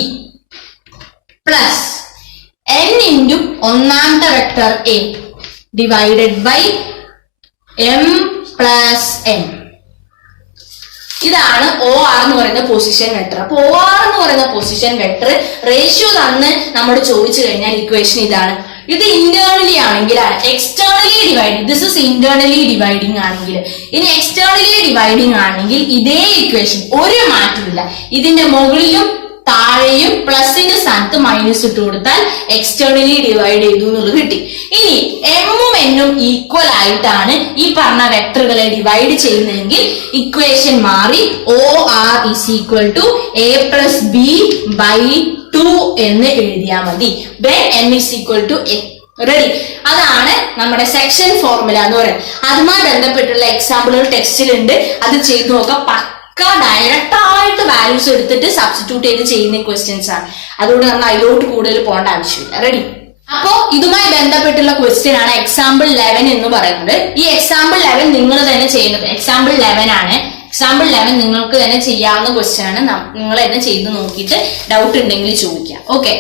plus n into ഒന്നാമത്തെ vector A divided by m plus n. ഇതാണ് OR എന്ന് പറയുന്ന പൊസിഷൻ വെക്ടർ. അപ്പൊ OR എന്ന് പറയുന്ന പൊസിഷൻ വെക്ടർ റേഷ്യോ തന്ന് നമ്മോട് ചോദിച്ചു കഴിഞ്ഞാൽ ഇക്വേഷൻ ഇതാണ്. ഇത് ഇന്റേണലി ആണെങ്കിലാണ്. Externally dividing, this is internally dividing ആണെങ്കിൽ. ഇനി എക്സ്റ്റേണലി ഡിവൈഡിങ് ആണെങ്കിൽ ഇതേ ഇക്വേഷൻ ഒരു മാറ്റമില്ല. ഇതിന്റെ മുകളിലും താഴെയും പ്ലസിന്റെ സ്ഥാനത്ത് മൈനസ് ഇട്ട് കൊടുത്താൽ എക്സ്റ്റേണലി ഡിവൈഡ് ചെയ്തു എന്നുള്ളത് കിട്ടി. ഇനി എമ്മും എന്നും ഈക്വൽ ആയിട്ടാണ് ഈ പറഞ്ഞ വെക്ടറുകളെ ഡിവൈഡ് ചെയ്യുന്നതെങ്കിൽ ഇക്വേഷൻ മാറി OR is equal to A plus B by 2 എന്ന് എഴുതിയാൽ മതി. When n is equal to A. Ready? അതാണ് നമ്മുടെ സെക്ഷൻ ഫോർമുല എന്ന് പറയുന്നത്. അതുമായി ബന്ധപ്പെട്ടുള്ള എക്സാമ്പിളുകൾ ടെക്സ്റ്റിലുണ്ട്, അത് ചെയ്തു നോക്കാം. ഡയറക്റ്റ് ആയിട്ട് വാല്യൂസ് എടുത്തിട്ട് സബ്സ്റ്റിറ്റ്യൂട്ട് ചെയ്ത് ചെയ്യുന്ന ക്വസ്റ്റ്യൻസ് ആണ്. അതുകൊണ്ട് നമ്മൾ അതിലോട്ട് കൂടുതൽ പോകേണ്ട ആവശ്യമില്ല. റെഡി? അപ്പോ ഇതുമായി ബന്ധപ്പെട്ടുള്ള ക്വസ്റ്റ്യൻ ആണ് എക്സാമ്പിൾ 11 എന്ന് പറയുന്നത്. ഈ എക്സാമ്പിൾ 11 നിങ്ങൾ തന്നെ ചെയ്യുന്നത്. എക്സാമ്പിൾ 11 ആണ്. എക്സാമ്പിൾ 11 നിങ്ങൾക്ക് തന്നെ ചെയ്യാവുന്ന ക്വസ്റ്റ്യൻ ആണ്. നിങ്ങൾ തന്നെ ചെയ്ത് നോക്കിയിട്ട് ഡൗട്ട് ഉണ്ടെങ്കിൽ ചോദിക്കാം. ഓക്കെ,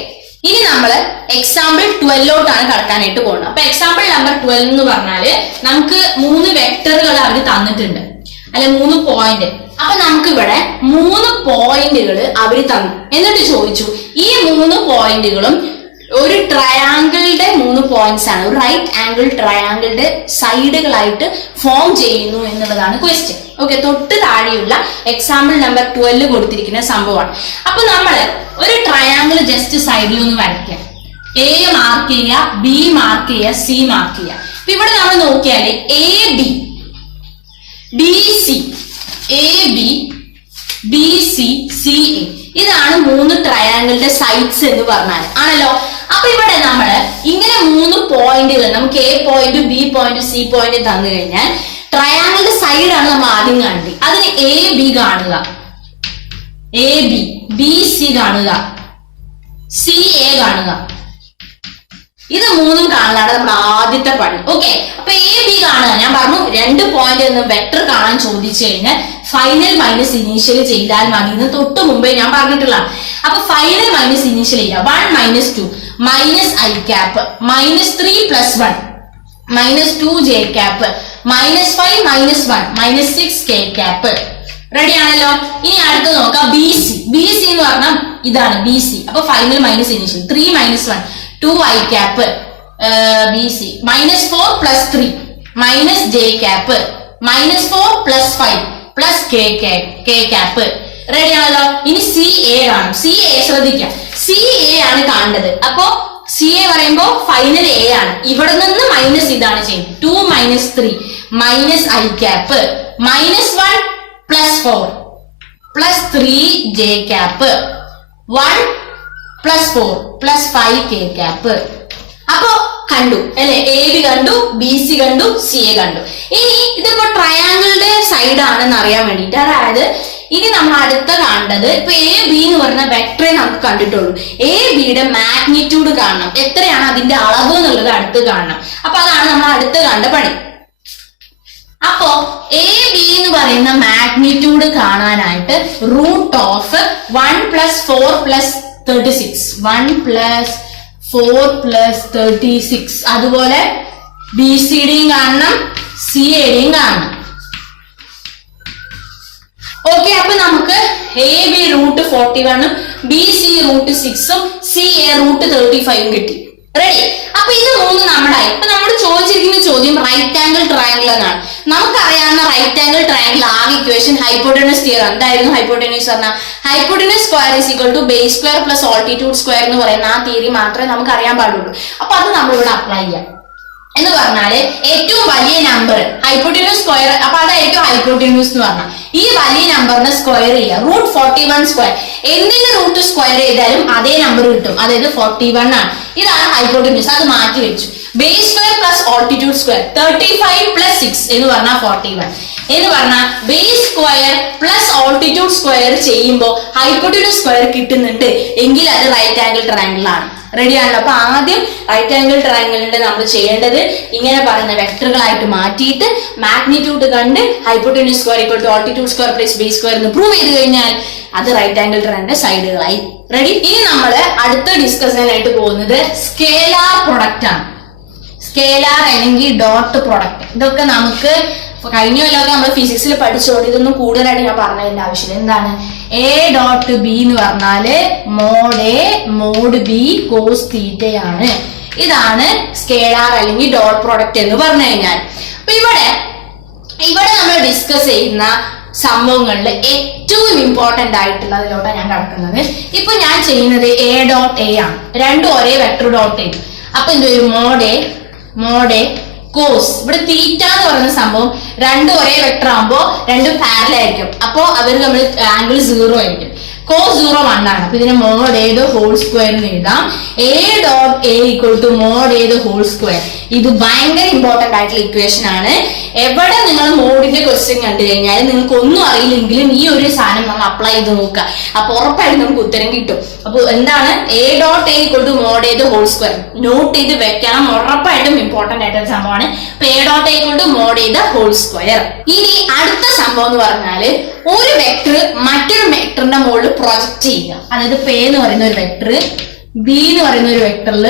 ഇനി നമ്മൾ എക്സാമ്പിൾ 12ലോട്ടാണ് കടക്കാനായിട്ട് പോകുന്നത്. അപ്പൊ എക്സാമ്പിൾ നമ്പർ 12 എന്ന് പറഞ്ഞാല് നമുക്ക് 3 വെക്ടറുകൾ അവർ തന്നിട്ടുണ്ട്, അല്ലെ 3 പോയിന്റ്. അപ്പൊ നമുക്ക് ഇവിടെ 3 പോയിന്റുകൾ അവർ തന്നു. എന്നിട്ട് ചോദിച്ചു ഈ 3 പോയിന്റുകളും ഒരു ട്രയാങ്കിളുടെ 3 പോയിന്റ്സ് ആണ്, ഒരു റൈറ്റ് ആംഗിൾ ട്രയാങ്കിളുടെ സൈഡുകളായിട്ട് ഫോം ചെയ്യുന്നു എന്നുള്ളതാണ് ക്വസ്റ്റ്യൻ. ഓക്കെ, തൊട്ട് താഴെയുള്ള എക്സാമ്പിൾ നമ്പർ 12 കൊടുത്തിരിക്കുന്ന സംഭവമാണ്. അപ്പൊ നമ്മൾ ഒരു ട്രയാങ്കിൾ ജസ്റ്റ് സൈഡിൽ ഒന്ന് വരയ്ക്കാം. A മാർക്ക് ചെയ്യുക, B മാർക്ക് ചെയ്യുക, C മാർക്ക് ചെയ്യുക. അപ്പൊ ഇവിടെ നമ്മൾ നോക്കിയാല് AB BC AB BC CA ഇതാണ് 3 ട്രയാങ്കിളുടെ സൈഡ്സ് എന്ന് പറഞ്ഞാൽ ആണല്ലോ. അപ്പൊ ഇവിടെ നമ്മള് ഇങ്ങനെ 3 പോയിന്റുകൾ, നമുക്ക് A point, B point, C point തന്നു കഴിഞ്ഞാൽ ട്രയാങ്കിളുടെ സൈഡാണ് നമ്മൾ ആദ്യം കാണേണ്ടത്. അതിന് AB കാണുക, AB BC കാണുക, CA കാണുക. ഇത് 3ഉം കാണുന്നതാണ് നമ്മുടെ ആദ്യത്തെ പണി. ഓക്കെ, അപ്പൊ AB കാണുക. ഞാൻ പറഞ്ഞു 2 പോയിന്റ് എന്ന് വെക്ടർ കാണാൻ ചോദിച്ചു കഴിഞ്ഞാൽ ഫൈനൽ മൈനസ് ഇനീഷ്യൽ ചെയ്താൽ മതി എന്ന് തൊട്ട് മുമ്പേ ഞാൻ പറഞ്ഞിട്ടുള്ള. അപ്പൊ ഫൈനൽ മൈനസ് ഇനീഷ്യൽ ചെയ്യുക. 1 - 2 -i cap -3 + 1 -2 j cap -5 -1 -6 k cap. Ready ആണല്ലോ. ഇനി അടുത്ത് നോക്കാം BC. BC എന്ന് പറഞ്ഞാൽ ഇതാണ് BC. അപ്പൊ final minus initial 3 - 1 2i cap BC -4 + 3 -j cap -4 + 5 + k cap. Ready ആണല്ലോ. ഇനി CA കാണും. CA ശ്രദ്ധിക്കാം, CA ആണ് കാണേണ്ടത്. അപ്പോ സി എ പറയുമ്പോ ഫൈനൽ എ ആണ്. ഇവിടെ നിന്ന് മൈനസ് ഇതാണ് ചെയ്യുന്നത്. 2 - 3 minus I cap -1 + 4 + 3 J cap 1 + 4 + 5 K cap. അപ്പോ കണ്ടു അല്ലെ, എ ബി കണ്ടു, ബി സി കണ്ടു, സി എ കണ്ടു. ഇനി ഇതിപ്പോ ട്രയാങ്കിളുടെ സൈഡ് ആണെന്ന് അറിയാൻ വേണ്ടിയിട്ട്, അതായത് ഇനി നമ്മൾ അടുത്ത കാണേണ്ടത്, ഇപ്പൊ എ ബി എന്ന് പറയുന്ന വെക്ടറെ നമുക്ക് കണ്ടിട്ടുള്ളൂ. എ ബിയുടെ മാഗ്നിറ്റ്യൂഡ് കാണണം, എത്രയാണ് അതിന്റെ അളവ് എന്നുള്ളത് അടുത്ത് കാണണം. അപ്പൊ അതാണ് നമ്മൾ അടുത്ത് കാണേണ്ട പണി. അപ്പോ എ ബി എന്ന് പറയുന്ന മാഗ്നിറ്റ്യൂഡ് കാണാനായിട്ട് √1 + 4 + 36 1 + 4 + 36 അതുപോലെ ബി സിയുടെയും കാണണം, സി എയുടെയും കാണണം. ഓക്കെ, അപ്പൊ നമുക്ക് A B √41 B C √6 C A √35 കിട്ടി. റെഡി? അപ്പൊ ഇത് മൂന്ന് നമ്മുടായി. ഇപ്പൊ നമ്മൾ ചോദിച്ചിരിക്കുന്ന ചോദ്യം റൈറ്റ് ആംഗിൾ ട്രയാംഗിൾ എന്നാണ്. നമുക്കറിയാവുന്ന റൈറ്റ് ആംഗിൾ ട്രയാംഗിൾ ആകെ ഇക്വേഷൻ ഹൈപ്പോട്ടനസ് തിയറം. എന്തായിരുന്നു ഹൈപ്പോട്ടനസ് പറഞ്ഞാൽ? Hypotenuse square = base square + altitude square എന്ന് പറയുന്ന ആ തിയറി മാത്രമേ നമുക്ക് അറിയാൻ പാടുള്ളൂ. അപ്പൊ അത് നമ്മൾ ഇവിടെ അപ്ലൈ ചെയ്യാം. എന്ന് പറഞ്ഞാല് ഏറ്റവും വലിയ നമ്പർ ഹൈപ്പോട്ടനസ് സ്ക്വയർ, അപ്പൊ അതായിരിക്കും ഹൈപ്പോട്ടനസ് എന്ന് പറഞ്ഞാൽ ഈ വലിയ നമ്പറിനെ സ്ക്വയർ ചെയ്യുക. √41 സ്ക്വയർ, എന്തിന്റെ റൂട്ട് സ്ക്വയർ ചെയ്താലും അതേ നമ്പർ കിട്ടും, അതായത് 41 ആണ്. ഇതാണ് ഹൈപ്പോട്ടനസ്. അത് മാറ്റി വെച്ചു. ബേസ് സ്ക്വയർ + ആൾട്ടിറ്റ്യൂഡ് സ്ക്വയർ 35 + 6 എന്ന് പറഞ്ഞാൽ 41 എന്ന് പറഞ്ഞാൽ ബേസ് സ്ക്വയർ + ആൾട്ടിറ്റ്യൂഡ് സ്ക്വയർ ചെയ്യുമ്പോൾ ഹൈപ്പോട്ടനസ് സ്ക്വയർ കിട്ടുന്നുണ്ട് എങ്കിൽ അത് റൈറ്റ് ആംഗിൾ ട്രയാംഗിൾ ആണ്. റെഡി ആണല്ലോ? അപ്പൊ ആദ്യം റൈറ്റ് ആംഗിൾ ട്രയാംഗിളിന്റെ നമ്മൾ ചെയ്യേണ്ടത് ഇങ്ങനെ പറയുന്ന വെക്ടറുകളായിട്ട് മാറ്റിയിട്ട് മാഗ്നിറ്റ്യൂഡ് കണ്ട് hypotenuse square = altitude square + base square എന്ന് പ്രൂവ് ചെയ്ത് കഴിഞ്ഞാൽ അത് റൈറ്റ് ആംഗിൾ ട്രയാംഗിളിന്റെ സൈഡുകളായി. റെഡി? ഇനി നമ്മൾ അടുത്ത ഡിസ്കസ് ചെയ്യാനായിട്ട് പോകുന്നത് സ്കേലാർ പ്രൊഡക്റ്റ് ആണ്. സ്കേലാർ അല്ലെങ്കിൽ ഡോട്ട് പ്രൊഡക്റ്റ്. ഇതൊക്കെ നമുക്ക് കഴിഞ്ഞ കൊല്ലമൊക്കെ നമ്മൾ ഫിസിക്സിൽ പഠിച്ചോണ്ട് ഇതൊന്നും കൂടുതലായിട്ട് ഞാൻ പറഞ്ഞതിന്റെ ആവശ്യമില്ല. എന്താണ് A.B എന്ന് പറഞ്ഞാല് mod A mod B cos തീറ്റയാണ്. ഇതാണ് സ്കേലാർ അല്ലെങ്കിൽ ഡോട്ട് പ്രൊഡക്റ്റ് എന്ന് പറഞ്ഞു കഴിഞ്ഞാൽ. അപ്പൊ ഇവിടെ നമ്മൾ ഡിസ്കസ് ചെയ്യുന്ന സംഭവങ്ങളിൽ ഏറ്റവും ഇമ്പോർട്ടന്റ് ആയിട്ടുള്ളതിലോട്ടാണ് ഞാൻ കിടക്കുന്നത്. ഇപ്പൊ ഞാൻ ചെയ്യുന്നത് A.A ആണ്. രണ്ടും ഒരേ വെക്ടർ ഡോട്ട് ചെയ്യും. അപ്പൊ എന്തൊരു മോഡ് എ കോസ്, ഇവിടെ തീറ്റ എന്ന് പറയുന്ന സംഭവം രണ്ടും ഒരേ വെക്ടർ ആകുമ്പോ രണ്ടും പാരലൽ ആയിരിക്കും. അപ്പോ അവർ നമ്മൾ ആംഗിൾ 0 ആയിരിക്കും. cos 0 1 ആണ്. അപ്പൊ ഇതിനെ mod a the whole square എന്ന് എഴുതാം. A.A = mod a the whole square. ഇത് ഭയങ്കര ഇമ്പോർട്ടന്റ് ആയിട്ടുള്ള ഇക്വേഷൻ ആണ്. എവിടെ നിങ്ങൾ മോഡിന്റെ ക്വസ്റ്റ്യൻ കണ്ടു കഴിഞ്ഞാൽ നിങ്ങൾക്ക് ഒന്നും അറിയില്ലെങ്കിലും ഈ ഒരു സാധനം നമ്മൾ അപ്ലൈ ചെയ്ത് നോക്കുക. അപ്പൊ ഉറപ്പായിട്ട് നമുക്ക് ഉത്തരം കിട്ടും. അപ്പൊ എന്താണ് A.A = mod a the whole square note ചെയ്ത് വെക്കണം. ഉറപ്പായിട്ടും ഇമ്പോർട്ടന്റ് ആയിട്ടുള്ള സംഭവമാണ്. അപ്പൊ A.A = mod a the whole square. ഇനി അടുത്ത സംഭവം എന്ന് പറഞ്ഞാല് ഒരു വെക്ടർ മറ്റൊരു വെക്ടറിന്റെ മുകളിൽ പ്രൊജക്ട് ചെയ്യുക. അതായത് പേ എന്ന് പറയുന്ന ഒരു വെക്ടർ ബി എന്ന് പറയുന്ന ഒരു വെക്ടറിൽ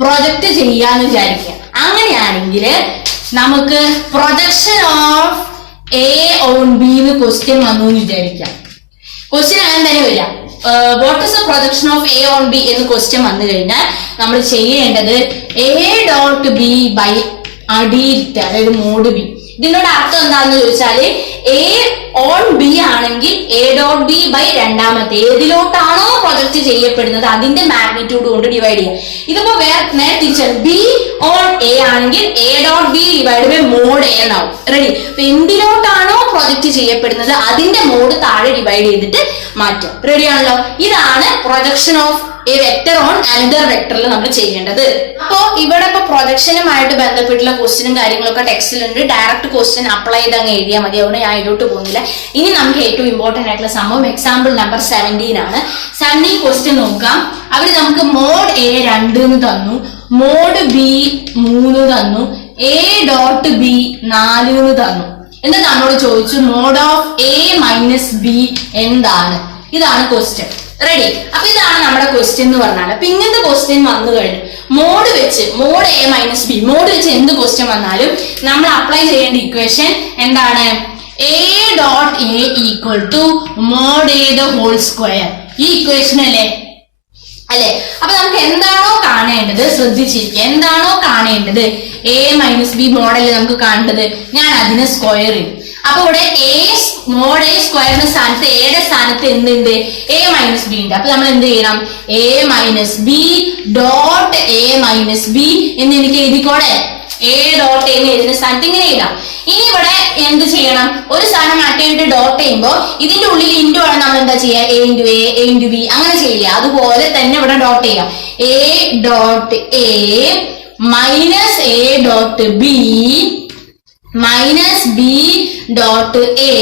പ്രൊജക്ട് ചെയ്യാന്ന് വിചാരിക്കുക. അങ്ങനെയാണെങ്കിൽ നമുക്ക് projection of A on B എന്ന് ക്വസ്റ്റ്യൻ വന്നു എന്ന് വിചാരിക്കാം. ക്വസ്റ്റ്യൻ അങ്ങനെ തന്നെ വരിക. What is the projection of A on B എന്ന് ക്വസ്റ്റ്യൻ വന്നു കഴിഞ്ഞാൽ നമ്മൾ ചെയ്യേണ്ടത് A.B ബൈ അടിയിലിട്ട്, അതായത് മോഡ് ബി. ഇതിനോട് അർത്ഥം എന്താണെന്ന് ചോദിച്ചാല് എ ഓൺ ബി ആണെങ്കിൽ A.B ബൈ രണ്ടാമത്തെ ഏതിലോട്ടാണോ പ്രൊജക്ട് ചെയ്യപ്പെടുന്നത് അതിന്റെ മാഗ്നിറ്റ്യൂഡ് കൊണ്ട് ഡിവൈഡ് ചെയ്യുക. ഇതിപ്പോ നേരെ തിരിച്ചാണ് ബി ഓൺ എ ആണെങ്കിൽ A.B divide by mod A എന്നാവും. റെഡി? അപ്പൊ എന്തിലോട്ടാണോ പ്രൊജക്ട് ചെയ്യപ്പെടുന്നത് അതിന്റെ മോഡ് താഴെ ഡിവൈഡ് ചെയ്തിട്ട് മാറ്റും. റെഡി ആണല്ലോ? ഇതാണ് projection of a vector on another വെക്ടറിൽ നമ്മൾ ചെയ്യേണ്ടത്. അപ്പോ ഇവിടെ ഇപ്പൊ പ്രൊജക്ഷനുമായിട്ട് ബന്ധപ്പെട്ടുള്ള ക്വസ്റ്റ്യനും കാര്യങ്ങളൊക്കെ ടെക്സ്റ്റിലുണ്ട്. ഡയറക്റ്റ് ക്വസ്റ്റ്യൻ അപ്ലൈ ചെയ്ത് അങ്ങ് എഴുതിയാൽ മതി. അതുകൊണ്ട് ഞാൻ ഇതിലോട്ട് പോകുന്നില്ല. ഇനി നമുക്ക് ഏറ്റവും ഇമ്പോർട്ടന്റ് ആയിട്ടുള്ള സംഭവം എക്സാമ്പിൾ നമ്പർ 17 ആണ്. 17 ക്വസ്റ്റ്യൻ നോക്കാം. അവർ നമുക്ക് മോഡ് എ 2 എന്ന് തന്നു, മോഡ് ബി 3 തന്നു, A.B 4 എന്ന് തന്നു. എന്നിട്ട് നമ്മളോട് ചോദിച്ചു mod of A minus B എന്താണ്? ഇതാണ് ക്വസ്റ്റ്യൻ. റെഡി? അപ്പൊ ഇതാണ് നമ്മുടെ ക്വസ്റ്റ്യൻ എന്ന് പറഞ്ഞാൽ. അപ്പൊ ഇങ്ങനത്തെ ക്വസ്റ്റ്യൻ വന്നു കഴിഞ്ഞു മോഡ് വെച്ച് mod A minus B mod വെച്ച് എന്ത് ക്വസ്റ്റ്യൻ വന്നാലും നമ്മൾ അപ്ലൈ ചെയ്യേണ്ട ഇക്വേഷൻ എന്താണ്? A.A = mod a the whole square. ഈ ഇക്വേഷൻ അല്ലേ? അപ്പൊ നമുക്ക് എന്താണോ കാണേണ്ടത് ശ്രദ്ധിച്ചിരിക്കുക. എന്താണോ കാണേണ്ടത് A മൈനസ് ബി മോഡല് നമുക്ക് കാണേണ്ടത്, ഞാൻ അതിനെ സ്ക്വയർ ചെയ്യും. അപ്പൊ ഇവിടെ മോഡ് എ സ്ക്വയറിന്റെ സ്ഥാനത്ത് എയുടെ സ്ഥാനത്ത് എന്തുണ്ട്? എ മൈനസ് ബി ഉണ്ട്. അപ്പൊ നമ്മൾ എന്ത് ചെയ്യണം? A minus B dot A minus B എന്ന് എനിക്ക് എഴുതിക്കോടെ. എ ഡോട്ട് എന്ന് എഴുതുന്ന സ്ഥാനത്ത് ഇങ്ങനെ എഴുതാം. ഇനി ഇവിടെ എന്ത് ചെയ്യണം? ഒരു സാധനം മാറ്റിയിട്ട് ഡോട്ട് ചെയ്യുമ്പോ ഇതിന്റെ ഉള്ളിൽ ഇൻറ്റു ആണ് നമ്മൾ എന്താ ചെയ്യുക? A into A, A into B അങ്ങനെ ചെയ്യില്ല. അതുപോലെ തന്നെ ഇവിടെ ഡോട്ട് ചെയ്യാം. A dot A minus A dot B minus B dot A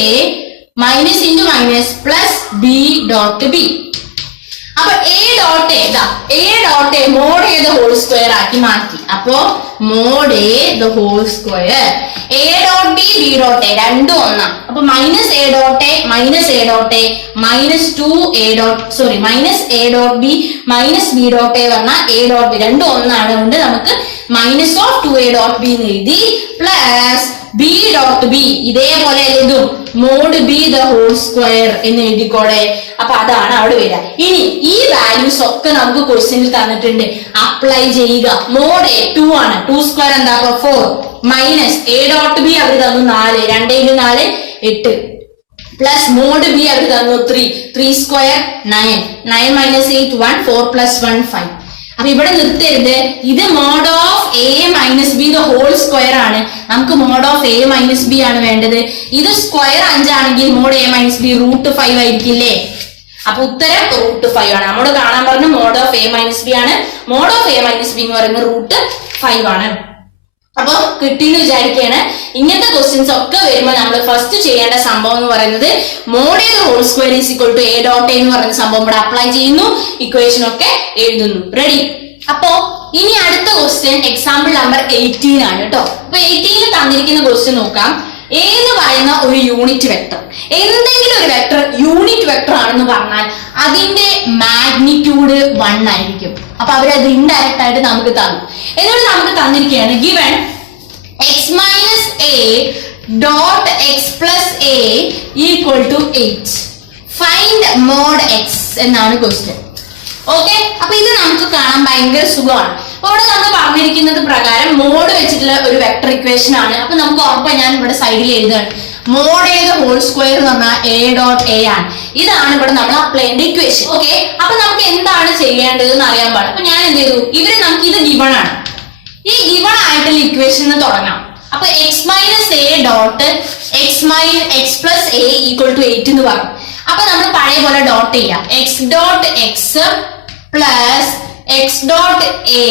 minus into minus plus B dot B. അപ്പൊ A dot A dot A mod A the whole square ആക്കി മാറ്റി. അപ്പോ mod A the whole square A dot B B dot A രണ്ടും ഒന്നാണ്. അപ്പൊ minus A dot A minus A dot A minus minus A dot B minus B dot A പറഞ്ഞാൽ എ ഡോട്ട് ബി രണ്ടും ഒന്നാണ്. അതുകൊണ്ട് നമുക്ക് minus of 2a dot B എന്ന് എഴുതി പ്ലസ് ബി ഡോട്ട് ബി ഇതേപോലെ എഴുതും mod B the whole square എന്ന് എഴുതിക്കോടെ. അപ്പൊ അതാണ് അവിടെ വരിക. ഇനി ഈ വാല്യൂസ് ഒക്കെ നമുക്ക് ക്വസ്റ്റ്യനിൽ തന്നിട്ടുണ്ട്. അപ്ലൈ ചെയ്യുക. മോഡ് എ 2 ആണ്. 2 സ്ക്വയർ എന്താ? 4 മൈനസ് എ ഡോട്ട് ബി അവർ തന്നു 4 2 × 4 8 പ്ലസ് മോഡ് ബി അവർ തന്നു 3 സ്ക്വയർ 9 9 മൈനസ് 8 1 4 പ്ലസ് 1 5. അപ്പൊ ഇവിടെ നിർത്തരുത്. ഇത് mod of A minus B the whole square ആണ്. നമുക്ക് mod of A minus B ആണ് വേണ്ടത്. ഇത് സ്ക്വയർ 5 ആണെങ്കിൽ മോഡ് എ മൈനസ് ബി √5 ആയിരിക്കില്ലേ? അപ്പൊ ഉത്തരം √5 ആണ്. നമ്മോട് കാണാൻ പറഞ്ഞു mod of A minus B ആണ്. Mod of A minus B എന്ന് പറയുന്നത് √5 ആണ്. അപ്പൊ കിട്ടിയെന്ന് വിചാരിക്കുകയാണ്. ഇങ്ങനത്തെ ക്വസ്റ്റ്യൻസ് ഒക്കെ വരുമ്പോൾ നമ്മൾ ഫസ്റ്റ് ചെയ്യേണ്ട സംഭവം എന്ന് പറയുന്നത് mod A whole square is equal to A dot A എന്ന് പറയുന്ന സംഭവം ഇവിടെ അപ്ലൈ ചെയ്യുന്നു. ഇക്വേഷൻ ഒക്കെ എഴുതുന്നു. റെഡി? അപ്പോ ഇനി അടുത്ത ക്വസ്റ്റ്യൻ എക്സാമ്പിൾ നമ്പർ 18 ആണ് കേട്ടോ. അപ്പൊ 18 തന്നിരിക്കുന്ന ക്വസ്റ്റ്യൻ നോക്കാം. എ എന്ന് പറയുന്ന ഒരു യൂണിറ്റ് വെക്ടർ, എന്തെങ്കിലും ഒരു വെക്ടർ യൂണിറ്റ് വെക്ടർ ആണെന്ന് പറഞ്ഞാൽ അതിന്റെ മാഗ്നിറ്റ്യൂഡ് 1 ആയിരിക്കും. അപ്പൊ അവരത് ഇൻഡയറക്റ്റ് ആയിട്ട് നമുക്ക് തന്നു. എന്നിട്ട് നമുക്ക് തന്നിരിക്കുകയാണ് given x minus A dot X plus A equal to 8. Find mod X എന്നാണ് ക്വസ്റ്റ്യൻ. ഓക്കെ, അപ്പൊ ഇത് നമുക്ക് കാണാൻ ഭയങ്കര സുഖമാണ്. അപ്പൊ ഇവിടെ നമ്മൾ പറഞ്ഞിരിക്കുന്നത് പ്രകാരം മോഡ് വെച്ചിട്ടുള്ള ഒരു വെക്ടർ ഇക്വേഷൻ ആണ്. അപ്പൊ നമുക്ക് ഉറപ്പായി ഞാൻ ഇവിടെ സൈഡിൽ എഴുതുകയാണ്. മോഡ് എ ഹോൾ സ്ക്വയർ എന്ന് പറഞ്ഞാൽ എ ഡോട്ട് എ ആണ്. ഇതാണ് ഇവിടെ നമ്മൾ അപ്ലൈ ചെയ്യേണ്ട ഇക്വേഷൻ. ഓക്കെ, അപ്പൊ നമുക്ക് എന്താണ് ചെയ്യേണ്ടത് എന്ന് അറിയാൻ പാടില്ല. അപ്പൊ ഞാൻ എന്ത് ചെയ്തു? ഇവര് നമുക്ക് ഇത് ഗിവൺ ആണ്. ഈ ഗിവൺ ആയിട്ടുള്ള ഇക്വേഷൻ തുടങ്ങാം. അപ്പൊ X minus A dot X plus A equal to 8 എന്ന് പറഞ്ഞു. അപ്പൊ നമ്മൾ പഴയ പോലെ ഡോട്ട് ചെയ്യാം. X dot X plus X dot A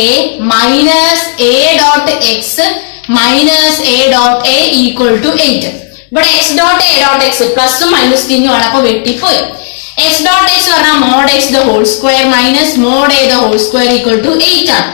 minus A dot X minus A dot A equal to 8. ഇവിടെ X dot A dot X പ്ലസും മൈനസ് ചിഹ്നമാണ്. അപ്പൊ വെട്ടിപ്പോയി. എക്സ് ഡോട്ട് എക്സ് പറഞ്ഞാൽ mod X the whole square minus mod A the whole square equal to 8 ആണ്.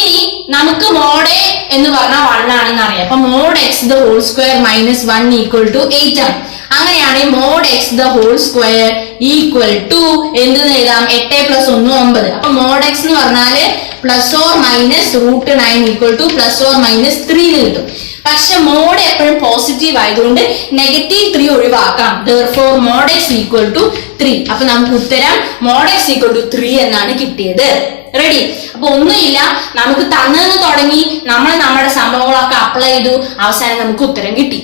ഇനി നമുക്ക് മോഡ് എ എന്ന് പറഞ്ഞാൽ 1 ആണെന്ന് അറിയാം. അപ്പൊ mod X the whole square minus 1 equal to 8 ആണ്. അങ്ങനെയാണെങ്കിൽ mod X the whole square equal to എന്തെന്ന് എഴുതാം? 8 + 1 9. അപ്പൊ മോഡ് എക്സ് എന്ന് പറഞ്ഞാല് plus or minus √9 equal two plus or minus 3 എന്ന് കിട്ടും. പക്ഷെ മോഡ് എപ്പോഴും പോസിറ്റീവ് ആയതുകൊണ്ട് -3 ഒഴിവാക്കാം. therefore mod x equal to 3. അപ്പൊ നമുക്ക് ഉത്തരം mod x ഈക്വൽ ടു 3 എന്നാണ് കിട്ടിയത്. റെഡി? അപ്പൊ ഒന്നുമില്ല, നമുക്ക് തന്നെന്ന് തുടങ്ങി നമ്മൾ നമ്മുടെ സംഭവങ്ങളൊക്കെ അപ്ലൈ ചെയ്തു, അവസാനം നമുക്ക് ഉത്തരം കിട്ടി.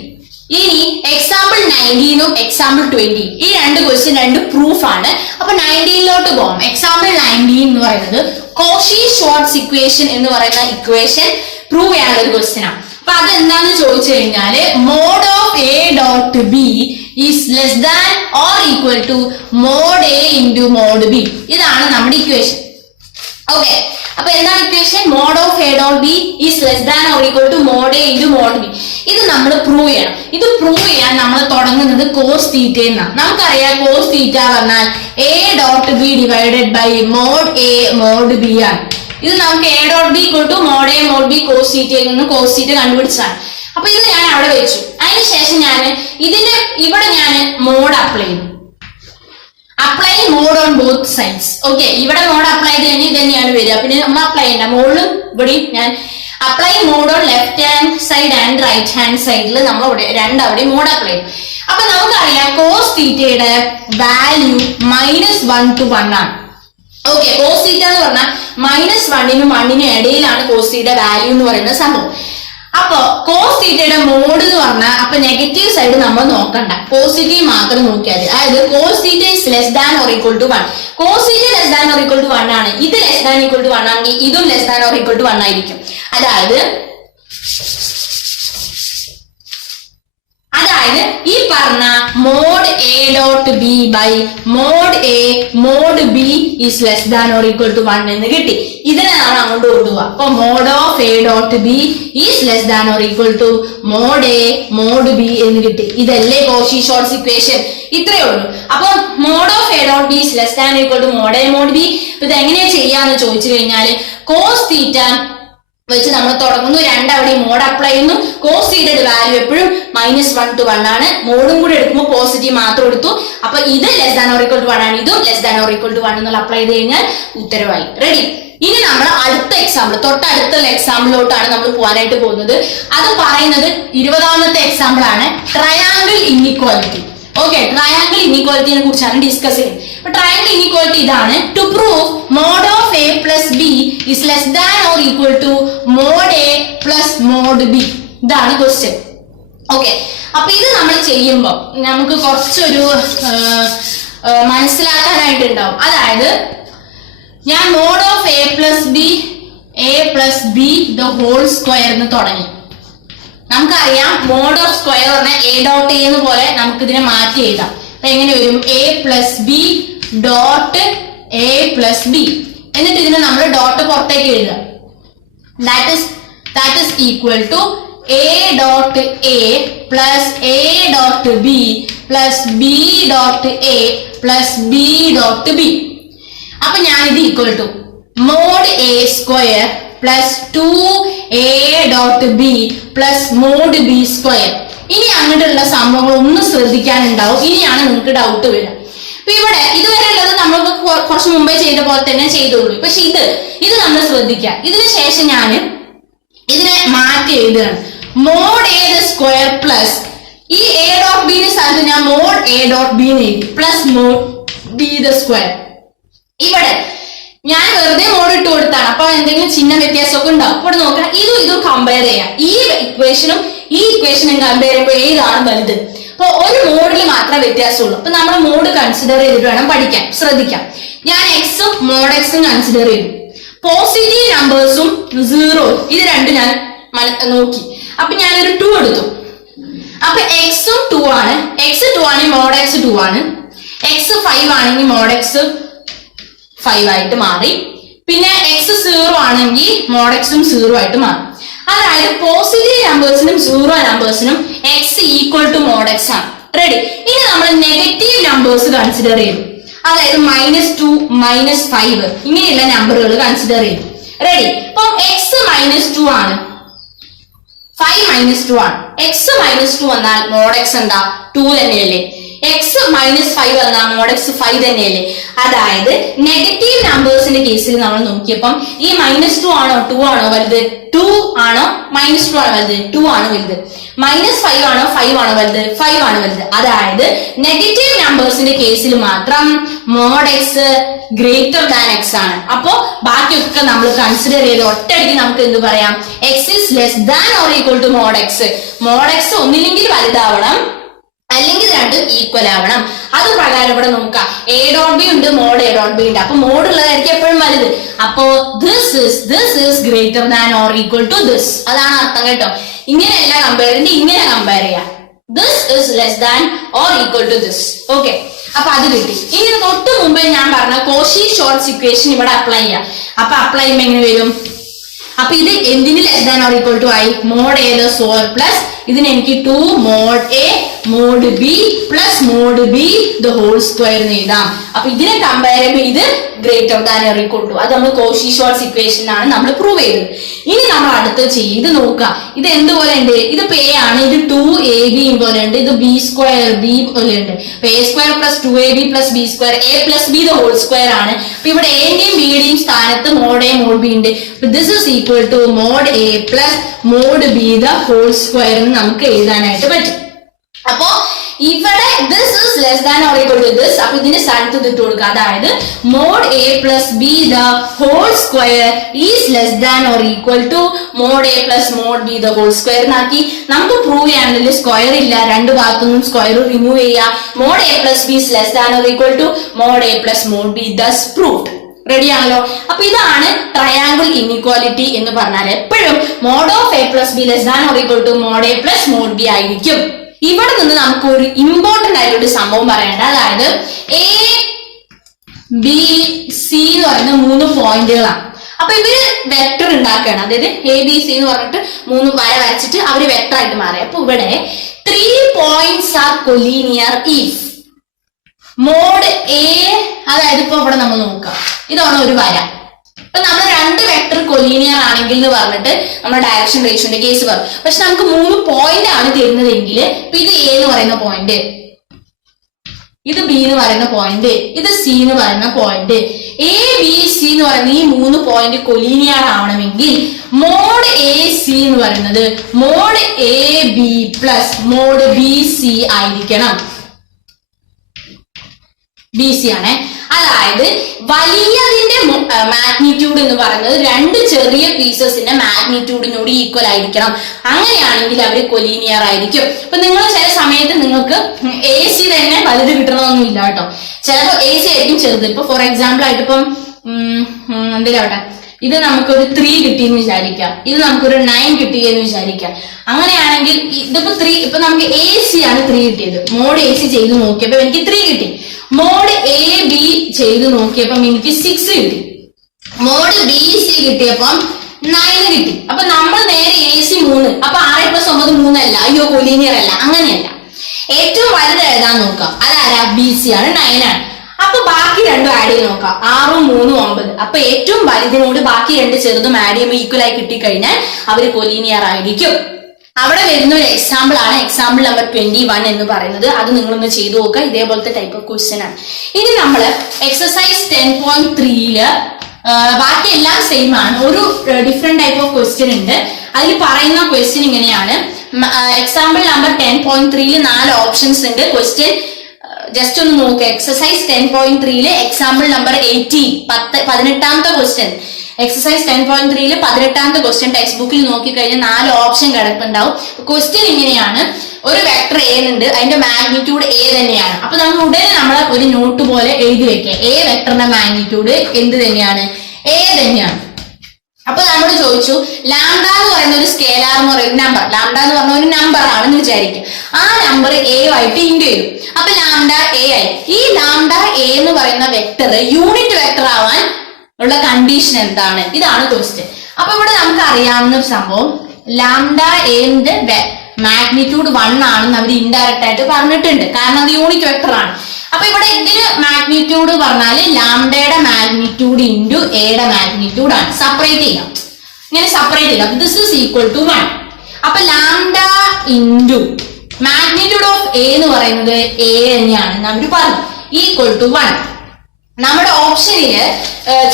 ഇനി എക്സാമ്പിൾ 19ഉം എക്സാമ്പിൾ 20 ഈ രണ്ട് ക്വസ്റ്റ്യൻ രണ്ട് പ്രൂഫ് ആണ്. അപ്പൊ 19ലോട്ട് പോകാം. എക്സാമ്പിൾ 19 എന്ന് പറയുന്നത് കോഷി ഷ്വാർട്സ് ഇക്വേഷൻ എന്ന് പറയുന്ന ഇക്വേഷൻ പ്രൂവ് ചെയ്യാനുള്ള ഒരു ക്വസ്റ്റ്യൻ ആണ്. അപ്പൊ അതെന്താന്ന് ചോദിച്ചു കഴിഞ്ഞാല് mod of A dot B is less than or equal to mod A into mod B. ഇതാണ് നമ്മുടെ ഇക്വേഷൻ. ഓക്കെ, അപ്പൊ എന്താണ് equation? Mod of A dot B is less than or equal to mod A into mod B. ഇത് നമ്മൾ പ്രൂവ് ചെയ്യണം. ഇത് പ്രൂവ് ചെയ്യാൻ നമ്മൾ തുടങ്ങുന്നത് കോസ് തീറ്റ എന്നാണ്. നമുക്കറിയാം കോസ് തീറ്റ പറഞ്ഞാൽ A dot B divided by mod A mod B ആണ്. ഇത് നമുക്ക് A dot B equal to mod A mod B cos തീറ്റയിൽ നിന്ന് കോസ് തീറ്റ കണ്ടുപിടിച്ചതാണ്. അപ്പൊ ഇത് ഞാൻ അവിടെ വെച്ചു. അതിനുശേഷം ഞാൻ ഇതിന്റെ ഇവിടെ ഞാൻ മോഡ് അപ്ലൈ ചെയ്തു. Apply mod on both sides. Okay, ഇവിടെ മോഡ് അപ്ലൈ ചെയ്ത് കഴിഞ്ഞാൽ ഇത് തന്നെയാണ് വരിക. പിന്നെ നമ്മൾ അപ്ലൈ ചെയ്യണ്ട. മോഡിലും ഇവിടെയും ഞാൻ apply mod on left hand side and right hand സൈഡിൽ നമ്മൾ രണ്ടവിടെ മോഡ് അപ്ലൈ ചെയ്യും. അപ്പൊ നമുക്കറിയാം കോസ് തീറ്റയുടെ വാല്യൂ -1 to 1 ആണ്. ഓക്കെ, കോസ് തീറ്റ എന്ന് പറഞ്ഞാൽ -1നും 1നും ഇടയിലാണ് കോസ് തീറ്റ വാല്യൂ എന്ന് പറയുന്ന സംഭവം. അപ്പൊ കോസ് തീറ്റയുടെ മോഡ് എന്ന് പറഞ്ഞാൽ അപ്പൊ നെഗറ്റീവ് സൈഡ് നമ്മൾ നോക്കണ്ട, പോസിറ്റീവ് മാത്രം നോക്കിയാൽ മതി. അതായത് cos theta is less than or equal to 1. Cos theta less than or equal to 1 ആണ്. ഇത് ലെസ് ദാൻ ഈക്വൽ ടു 1 ആണെങ്കിൽ ഇതും less than or equal to 1 ആയിരിക്കും. അതായത് ഈ പറഞ്ഞ mod A dot B by mod A mod B is less than or equal to 1 എന്ന് കിട്ടി. ഇതിനെ നമ്മൾ അങ്ങോട്ട് കൊണ്ടുപോവാ. അപ്പൊ mod of A dot B is less than or equal to mod A mod B എന്ന് കിട്ടി. ഇതല്ലേ കോഷി-ഷോർട്ട്സ് ഇക്വേഷൻ. ഇത്രയേ ഉള്ളൂ. അപ്പൊ mod of A dot B is less than equal to mod A mod B. ഇത് എങ്ങനെയാ ചെയ്യാന്ന് ചോദിച്ചു കഴിഞ്ഞാൽ കോസ് തീറ്റ വെച്ച് നമ്മൾ തുടങ്ങുന്നു, രണ്ടവിടെയും മോഡ് അപ്ലൈ ചെയ്യുന്നു. കോസ് തീറ്റയുടെ വാല്യൂ എപ്പോഴും -1 to 1 ആണ്. മോഡും കൂടെ എടുക്കുമ്പോൾ പോസിറ്റീവ് മാത്രം എടുത്തു. അപ്പൊ ഇത് less than or equal to 1 ആണ്, ഇതും less than or equal to 1 എന്നുള്ള അപ്ലൈ ചെയ്ത് കഴിഞ്ഞാൽ ഉത്തരവായി. റെഡി. ഇനി നമ്മൾ അടുത്ത എക്സാമ്പിൾ, തൊട്ടടുത്തുള്ള എക്സാമ്പിളിലോട്ടാണ് നമ്മൾ പോകാനായിട്ട് പോകുന്നത്. അത് പറയുന്നത് 20ാമത്തെ എക്സാമ്പിൾ ആണ്, ട്രയാങ്കിൾ ഇൻഇക്വാലിറ്റി. ഓക്കെ, ട്രയാങ്കിൾ ഇൻഇക്വാലിറ്റിനെ കുറിച്ചാണ് ഡിസ്കസ് ചെയ്യുന്നത്. ട്രയാങ്കിൾ ഇൻഇക്വാലിറ്റി ഇതാണ്: to prove mod of A plus B is less than or equal to mod A plus mod B. ഇതാണ് ക്വസ്റ്റ്യൻ. ഓക്കെ, അപ്പൊ ഇത് നമ്മൾ ചെയ്യുമ്പോൾ നമുക്ക് കുറച്ചൊരു മനസ്സിലാക്കാനായിട്ടുണ്ടാവും. അതായത് ഞാൻ mod of A plus B the whole square എന്ന് തുടങ്ങി. നമുക്കറിയാം മോഡ് ഓഫ് സ്ക്വയർ പറഞ്ഞാൽ എ ഡോട്ട് എ എന്ന് പോലെ നമുക്ക് ഇതിനെ മാറ്റി എഴുതാം. അപ്പൊ എങ്ങനെ വരും? A plus B dot A plus B. എന്നിട്ട് ഇതിനെ നമ്മൾ ഡോട്ട് പുറത്തേക്ക് എഴുതാം. That is equal to A dot A plus A dot B plus B dot A plus B dot B. അപ്പൊ ഞാൻ ഇത് equal to mod A square plus 2a dot B plus mod B square. ഇനി അങ്ങോട്ടുള്ള സംഭവങ്ങൾ ഒന്ന് ശ്രദ്ധിക്കാനുണ്ടാവും. ഇനിയാണ് നിങ്ങൾക്ക് ഡൗട്ട് വരിക. അപ്പൊ ഇവിടെ ഇതുവരെ ഉള്ളത് നമ്മൾ കുറച്ച് മുമ്പേ ചെയ്ത പോലെ തന്നെ ചെയ്തോളൂ. പക്ഷെ ഇത് നമ്മൾ ശ്രദ്ധിക്കാം. ഇതിന് ശേഷം ഞാൻ ഇതിനെ മാറ്റി എഴുതുകയാണ്. Mod A the square plus ഈ എ ഡോട്ട് ബി സ്ഥലത്ത് ഞാൻ മോഡ് എ ഡോട്ട് ബി എഴുതി plus mod B the square. ഇവിടെ ഞാൻ വെറുതെ മോഡ് ഇട്ട് കൊടുത്താണ്. അപ്പൊ എന്തെങ്കിലും ചിഹ്ന വ്യത്യാസമൊക്കെ ഉണ്ടാവും. ഇവിടെ നോക്കണം, ഇതും കമ്പയർ ചെയ്യാം. ഈ ഇക്വേഷനും കമ്പയർ ചെയ്യുമ്പോൾ ഏതാണ് വലുത്? അപ്പൊ ഒരു മോഡിൽ മാത്രമേ വ്യത്യാസമുള്ളൂ. അപ്പൊ നമ്മൾ മോഡ് കൺസിഡർ ചെയ്തിട്ട് വേണം പഠിക്കാൻ. ശ്രദ്ധിക്കാം, ഞാൻ എക്സും മോഡ് എക്സും കൺസിഡർ ചെയ്തു. പോസിറ്റീവ് നമ്പേഴ്സും 0 ഇത് രണ്ടും ഞാൻ നോക്കി. അപ്പൊ ഞാനൊരു 2 എടുത്തു. അപ്പൊ എക്സും 2 ആണ്. എക്സ് 2 ആണെങ്കിൽ മോഡ് എക്സ് 2 ആണ്. എക്സ് 5 ആണെങ്കിൽ മോഡ് എക്സ് 5 ആയിട്ട് മാറി. പിന്നെ എക്സ് 0 ആണെങ്കിൽ മോഡ് എക്സും 0 ആയിട്ട് മാറി. അതായത് പോസിറ്റീവ് നമ്പേഴ്സിനും 0 നമ്പേഴ്സിനും X equal to mod X ആണ്. റെഡി. ഇനി നമ്മൾ നെഗറ്റീവ് നമ്പേഴ്സ് കൺസിഡർ ചെയ്തു. അതായത് -2 -5 ഇങ്ങനെയുള്ള നമ്പറുകൾ കൺസിഡർ ചെയ്തു. റെഡി. അപ്പം എക്സ് -2 ആണ്, 5 -2 ആണ്. എക്സ് -2 വന്നാൽ മോഡ് എക്സ് എന്താ? 2 തന്നെയല്ലേ. എക്സ് -5 വന്നാൽ മോഡ് എക്സ് 5 തന്നെയല്ലേ. അതായത് നെഗറ്റീവ് നമ്പേഴ്സിന്റെ കേസിൽ നമ്മൾ നോക്കിയപ്പം ഈ -2 ആണോ 2 ആണോ വലുത്? 2 ആണോ? -2 ആണോ വലുത്? 2 ആണ് വലുത്. -5 ആണോ 5 ആണോ വലുത്? 5 ആണ് വലുത്. അതായത് നെഗറ്റീവ് നമ്പേഴ്സിന്റെ കേസിൽ മാത്രം mod X greater than X ആണ്. അപ്പോ ബാക്കിയൊക്കെ നമ്മൾ കൺസിഡർ ചെയ്ത് ഒറ്റയടിക്ക് നമുക്ക് എന്ത് പറയാം? X is less than or equal to mod X. Mod X ഒന്നില്ലെങ്കിൽ വലുതാവണം, അല്ലെങ്കിൽ രണ്ടും ഈക്വൽ ആവണം. അത് പ്രകാരം ഇവിടെ നോക്കാം. എ ഡോട്ട് ബി ഉണ്ട്, മോഡ് എ ഡോട്ട് ബി ഉണ്ട്. അപ്പൊ മോഡ് ഉള്ളതായിരിക്കും എപ്പോഴും വലുത്. അപ്പോ this is greater than or equal to this. അതാണ് അർത്ഥം കേട്ടോ. ഇങ്ങനെയല്ല കമ്പയർ ചെയ്യുന്നത്, ഇങ്ങനെ കമ്പയർ ചെയ്യാം. This is less than or equal to this. Okay, അപ്പൊ അത് കിട്ടി. ഇനി തൊട്ട് മുമ്പേ ഞാൻ പറഞ്ഞ കോഷി-ഷോർട്ട്സ് ഇക്വേഷൻ ഇവിടെ അപ്ലൈ ചെയ്യാം. അപ്പൊ അപ്ലൈ ചെയ്യുമ്പോൾ എങ്ങനെ വരും? അപ്പൊ ഇത് എന്തിന് less than or equal to ആയി? Mod A the square plus ഇതിന് എനിക്ക് 2 mod A mod B plus mod B the whole square എന്ന് എഴുതാം. അപ്പൊ ഇതിനെ കമ്പയർ ചെയ്യുമ്പോൾ ഇത് greater than or equal to. അത് നമ്മൾ കോഷി-ഷോർട്ട്സ് ഇക്വേഷനാണ് നമ്മൾ പ്രൂവ് ചെയ്തത്. ഇനി നമ്മൾ അടുത്ത് ചെയ്യും. ഇത് നോക്കുക, ഇത് എന്തുപോലെ ഉണ്ട്? ഇത് പേ ആണ്. ഇത് 2ab പോലെ ഉണ്ട്. ഇത് b സ്ക്വയർ b പോലെ ഉണ്ട്. അപ്പൊ a square plus 2ab plus b square a plus b the whole square ആണ്. അപ്പൊ ഇവിടെ എന്റെയും ബിയുടെയും സ്ഥാനത്ത് മോഡ് എ മോഡ് ബി ഉണ്ട്. This is equal to mod A plus mod B the whole square എന്ന് നമുക്ക് എഴുതാനായിട്ട് പറ്റും. അപ്പോ ഇവിടെ this is less than or equal to this. അപ്പൊ ഇതിന്റെ സ്ഥാനത്ത് ഇട്ട് കൊടുക്കുക. അതായത് mod a plus b the whole square is less than or equal to mod a plus mod b the whole square എന്നാക്കി നമുക്ക് പ്രൂവ് ചെയ്യാനുള്ള സ്ക്വയർ ഇല്ല, രണ്ട് ഭാഗത്തുനിന്നും സ്ക്വയർ റിമൂവ് ചെയ്യാം. mod a plus b is less than or equal to mod a plus mod b thus proved. Ready ആണല്ലോ. അപ്പൊ ഇതാണ് ട്രയാങ്കിൾ ഇൻഇക്വാലിറ്റി എന്ന് പറഞ്ഞാൽ എപ്പോഴും mod of A plus b less than or equal to mod A plus mod b ആയിരിക്കും. ഇവിടെ നിന്ന് നമുക്ക് ഒരു ഇമ്പോർട്ടന്റ് ആയിട്ടൊരു സംഭവം പറയേണ്ട, അതായത് എ ബി സി എന്ന് പറയുന്ന 3 പോയിന്റുകളാണ്. അപ്പൊ ഇവര് വെക്ടർ ഉണ്ടാക്കുകയാണ്, അതായത് എ ബി സി എന്ന് പറഞ്ഞിട്ട് 3 വര വരച്ചിട്ട് അവര് വെക്ടർ ആയിട്ട് മാറി. അപ്പൊ ഇവിടെ 3 points are collinear if mod a, അതായത് ഇപ്പൊ ഇവിടെ നമ്മൾ നോക്കാം, ഇതാണ് ഒരു വര. ഇപ്പൊ നമ്മൾ 2 വെക്ടർ കൊലീനിയർ ആണെങ്കിൽ എന്ന് പറഞ്ഞിട്ട് നമ്മുടെ ഡയറക്ഷൻ റേഷ്യോന്റെ കേസ് പറഞ്ഞു. പക്ഷെ നമുക്ക് 3 പോയിന്റ് ആണ് തരുന്നതെങ്കിൽ ഇപ്പൊ ഇത് എ എന്ന് പറയുന്ന പോയിന്റ്, ഇത് ബി എന്ന് പറയുന്ന പോയിന്റ്, ഇത് സി എന്ന് പറയുന്ന പോയിന്റ്, എ ബി സി എന്ന് പറയുന്ന ഈ 3 പോയിന്റ് കൊലീനിയർ ആവണമെങ്കിൽ മോഡ് എ സി എന്ന് പറയുന്നത് mod a b plus mod b c ആയിരിക്കണം. ബി സി ആണ്. അതായത് വലിയതിന്റെ മാഗ്നിറ്റ്യൂഡ് എന്ന് പറയുന്നത് 2 ചെറിയ പീസസിന്റെ മാഗ്നിറ്റ്യൂഡിനോട് ഈക്വൽ ആയിരിക്കണം. അങ്ങനെയാണെങ്കിൽ അവര് കൊലീനിയർ ആയിരിക്കും. ഇപ്പൊ നിങ്ങൾ ചില സമയത്ത് നിങ്ങൾക്ക് എ സി തന്നെ വലുത് കിട്ടണമെന്നൊന്നും ഇല്ല കേട്ടോ. ചിലപ്പോ എ സി ആയിരിക്കും ചെറുത്. ഇപ്പൊ ഫോർ എക്സാമ്പിൾ ആയിട്ട് ഇപ്പം എന്തിലാവട്ടെ, ഇത് നമുക്കൊരു 3 കിട്ടിയെന്ന് വിചാരിക്കാം, ഇത് നമുക്കൊരു 9 കിട്ടിയെന്ന് വിചാരിക്കാം. അങ്ങനെയാണെങ്കിൽ ഇതിപ്പോ 3, ഇപ്പൊ നമുക്ക് എ സി ആണ് 3 കിട്ടിയത്. മോഡ് എ സി ചെയ്ത് നോക്കിയപ്പോ എനിക്ക് 3 കിട്ടി. മോഡ് എ ബി ചെയ്ത് നോക്കിയപ്പം എനിക്ക് 6 കിട്ടി. മോഡ് ബി സി കിട്ടിയപ്പം 9 കിട്ടി. അപ്പൊ നമ്മൾ നേരെ എ സി 3, അപ്പൊ 6+9 3 അല്ല, അയ്യോ കൊലീനിയർ അല്ല, അങ്ങനെയല്ല. ഏറ്റവും വലുത് എഴുതാൻ നോക്കാം, അതാരാ, ബി സി ആണ്, 9 ആണ്. അപ്പൊ ബാക്കി 2 ആഡ് ചെയ്ത് നോക്കാം, 6ഉം 3ഉം 9. അപ്പൊ ഏറ്റവും വലുതിനോട് ബാക്കി 2 ചെറുതും ആഡ് ചെയ്യുമ്പോൾ ഈക്വൽ ആയി കിട്ടിക്കഴിഞ്ഞാൽ അവര് കൊലീനിയർ ആയിരിക്കും. അവിടെ വരുന്ന ഒരു എക്സാമ്പിൾ ആണ് എക്സാമ്പിൾ നമ്പർ 21 എന്ന് പറയുന്നത്. അത് നിങ്ങളൊന്ന് ചെയ്തു നോക്കുക. ഇതേപോലത്തെ ടൈപ്പ് ഓഫ് ക്വസ്റ്റ്യൻ ആണ്. ഇനി നമ്മൾ എക്സസൈസ് 10.3 ബാക്കി എല്ലാം സെയിം ആണ്. ഒരു ഡിഫറെന്റ് ടൈപ്പ് ഓഫ് ക്വസ്റ്റ്യൻ ഉണ്ട്. അതിൽ പറയുന്ന ക്വസ്റ്റ്യൻ ഇങ്ങനെയാണ്. എക്സാമ്പിൾ നമ്പർ 10.3 4 ഓപ്ഷൻസ് ഉണ്ട്. ക്വസ്റ്റ്യൻ ജസ്റ്റ് ഒന്ന് നോക്കുക. എക്സസൈസ് 10.3 എക്സാമ്പിൾ നമ്പർ 18ാമത്തെ ക്വസ്റ്റ്യൻ. എക്സസൈസ് 10.3 18ാമത്തെ ക്വസ്റ്റ്യൻ ടെക്സ്റ്റ് ബുക്കിൽ നോക്കിക്കഴിഞ്ഞാൽ 4 ഓപ്ഷൻ കിടപ്പുണ്ടാവും. ക്വസ്റ്റ്യൻ ഇങ്ങനെയാണ്. ഒരു വെക്ടർ എ ഉണ്ട്, അതിന്റെ മാഗ്നിറ്റ്യൂഡ് എ തന്നെയാണ്. അപ്പൊ നമ്മൾ ഉടനെ നമ്മൾ ഒരു നോട്ട് പോലെ എഴുതി വെക്കുക, എ വെക്ടറിന്റെ മാഗ്നിറ്റ്യൂഡ് എന്ത് തന്നെയാണ്, എ തന്നെയാണ്. അപ്പൊ നമ്മൾ ചോദിച്ചു ലാംഡ എന്ന് പറയുന്ന ഒരു സ്കേലാർ എന്ന് പറയുന്ന നമ്പർ, ലാംഡ എന്ന് പറഞ്ഞ ഒരു നമ്പർ ആണെന്ന് വിചാരിക്കും. ആ നമ്പർ എ ആയിട്ട് ഇൻഡു ചെയ്തു. അപ്പൊ ലാംഡ എ ആയി. ഈ ലാംഡ എ എന്ന് പറയുന്ന വെക്ടർ യൂണിറ്റ് വെക്ടർ ആവാൻ ഉള്ള കണ്ടീഷൻ എന്താണ്? ഇതാണ് ക്വസ്റ്റ്യൻ. അപ്പൊ ഇവിടെ നമുക്ക് അറിയാവുന്ന ഒരു സംഭവം, ലാംഡ എന്റെ മാഗ്നിറ്റ്യൂഡ് 1 ആണെന്ന് അവർ ഇൻഡയറക്റ്റ് ആയിട്ട് പറഞ്ഞിട്ടുണ്ട്, കാരണം അത് യൂണിറ്റ് വെക്ടർ ആണ്. അപ്പൊ ഇവിടെ ഇതിന് മാഗ്നിറ്റ്യൂഡ് പറഞ്ഞാല് ലാംഡയുടെ മാഗ്നിറ്റ്യൂഡ് ഇൻറ്റു എയുടെ മാഗ്നിറ്റ്യൂഡ് ആണ്. സെപ്പറേറ്റ് ചെയ്യാം, ഇങ്ങനെ സെപ്പറേറ്റ് ചെയ്യാം. This is equal to 1. അപ്പൊ lambda into magnitude of a എന്ന് പറയുന്നത് എ തന്നെയാണെന്ന് അവർ പറഞ്ഞു, ഈക്വൽ ടു 1. നമ്മുടെ ഓപ്ഷനില്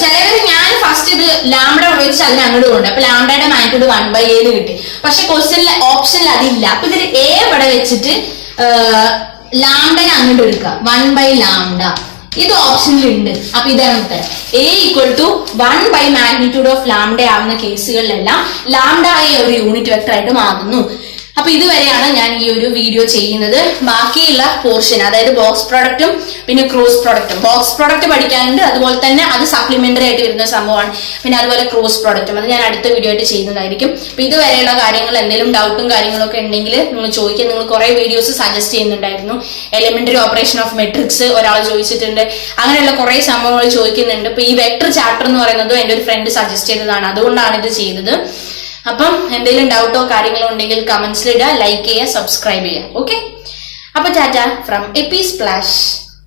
ചിലവര്, ഞാൻ ഫസ്റ്റ് ഇത് ലാംഡ വെച്ച് അതിന് അങ്ങോട്ട് കൊണ്ട്, അപ്പൊ ലാംഡയുടെ മാഗ്നിറ്റ്യൂഡ് 1/a കിട്ടി. പക്ഷെ ക്വസ്റ്റ്യനിൽ ഓപ്ഷനിൽ അതില്ല. അപ്പൊ ഇതിൽ എ ഇവിടെ വെച്ചിട്ട് ലാംഡനെ അങ്ങോട്ട് എടുക്കുക, 1/λ. ഇത് ഓപ്ഷനിൽ ഉണ്ട്. അപ്പൊ ഇതാണ് ഉത്തരം. A equal to 1 magnitude of lambda ആവുന്ന കേസുകളിലെല്ലാം ലാംഡ ഒരു യൂണിറ്റ് വെക്ടർ ആയിട്ട് മാറുന്നു. അപ്പൊ ഇതുവരെയാണ് ഞാൻ ഈ ഒരു വീഡിയോ ചെയ്യുന്നത്. ബാക്കിയുള്ള പോർഷൻ, അതായത് ബോക്സ് പ്രോഡക്റ്റും പിന്നെ ക്രോസ് പ്രോഡക്റ്റും, ബോക്സ് പ്രോഡക്റ്റ് പഠിക്കാനുണ്ട്, അതുപോലെ തന്നെ അത് സപ്ലിമെന്ററി ആയിട്ട് വരുന്ന സംഭവമാണ്. പിന്നെ അതുപോലെ ക്രോസ് പ്രോഡക്റ്റും, അത് ഞാൻ അടുത്ത വീഡിയോ ആയിട്ട് ചെയ്യുന്നതായിരിക്കും. അപ്പൊ ഇതുവരെയുള്ള കാര്യങ്ങൾ എന്തെങ്കിലും ഡൗട്ടും കാര്യങ്ങളൊക്കെ ഉണ്ടെങ്കിൽ നിങ്ങൾ ചോദിക്കുക. നിങ്ങൾ കുറെ വീഡിയോസ് സജസ്റ്റ് ചെയ്യുന്നുണ്ടായിരുന്നു. എലിമെന്ററി ഓപ്പറേഷൻ ഓഫ് മെട്രിക്സ് ഒരാൾ ചോദിച്ചിട്ടുണ്ട്, അങ്ങനെയുള്ള കുറെ സംഭവങ്ങൾ ചോദിക്കുന്നുണ്ട്. ഇപ്പൊ ഈ വെക്ടർ ചാപ്റ്റർ എന്ന് പറയുന്നത് എന്റെ ഒരു ഫ്രണ്ട് സജസ്റ്റ് ചെയ്തതാണ്, അതുകൊണ്ടാണ് ഇത് ചെയ്തത്. അപ്പം എന്തെങ്കിലും ഡൗട്ടോ കാര്യങ്ങളോ ഉണ്ടെങ്കിൽ കമന്റ്സിൽ ഇടുക, ലൈക്ക് ചെയ്യുക, സബ്സ്ക്രൈബ് ചെയ്യുക. ഓക്കെ, അപ്പൊ ടാറ്റ ഫ്രം എപി സ്പ്ലാഷ്.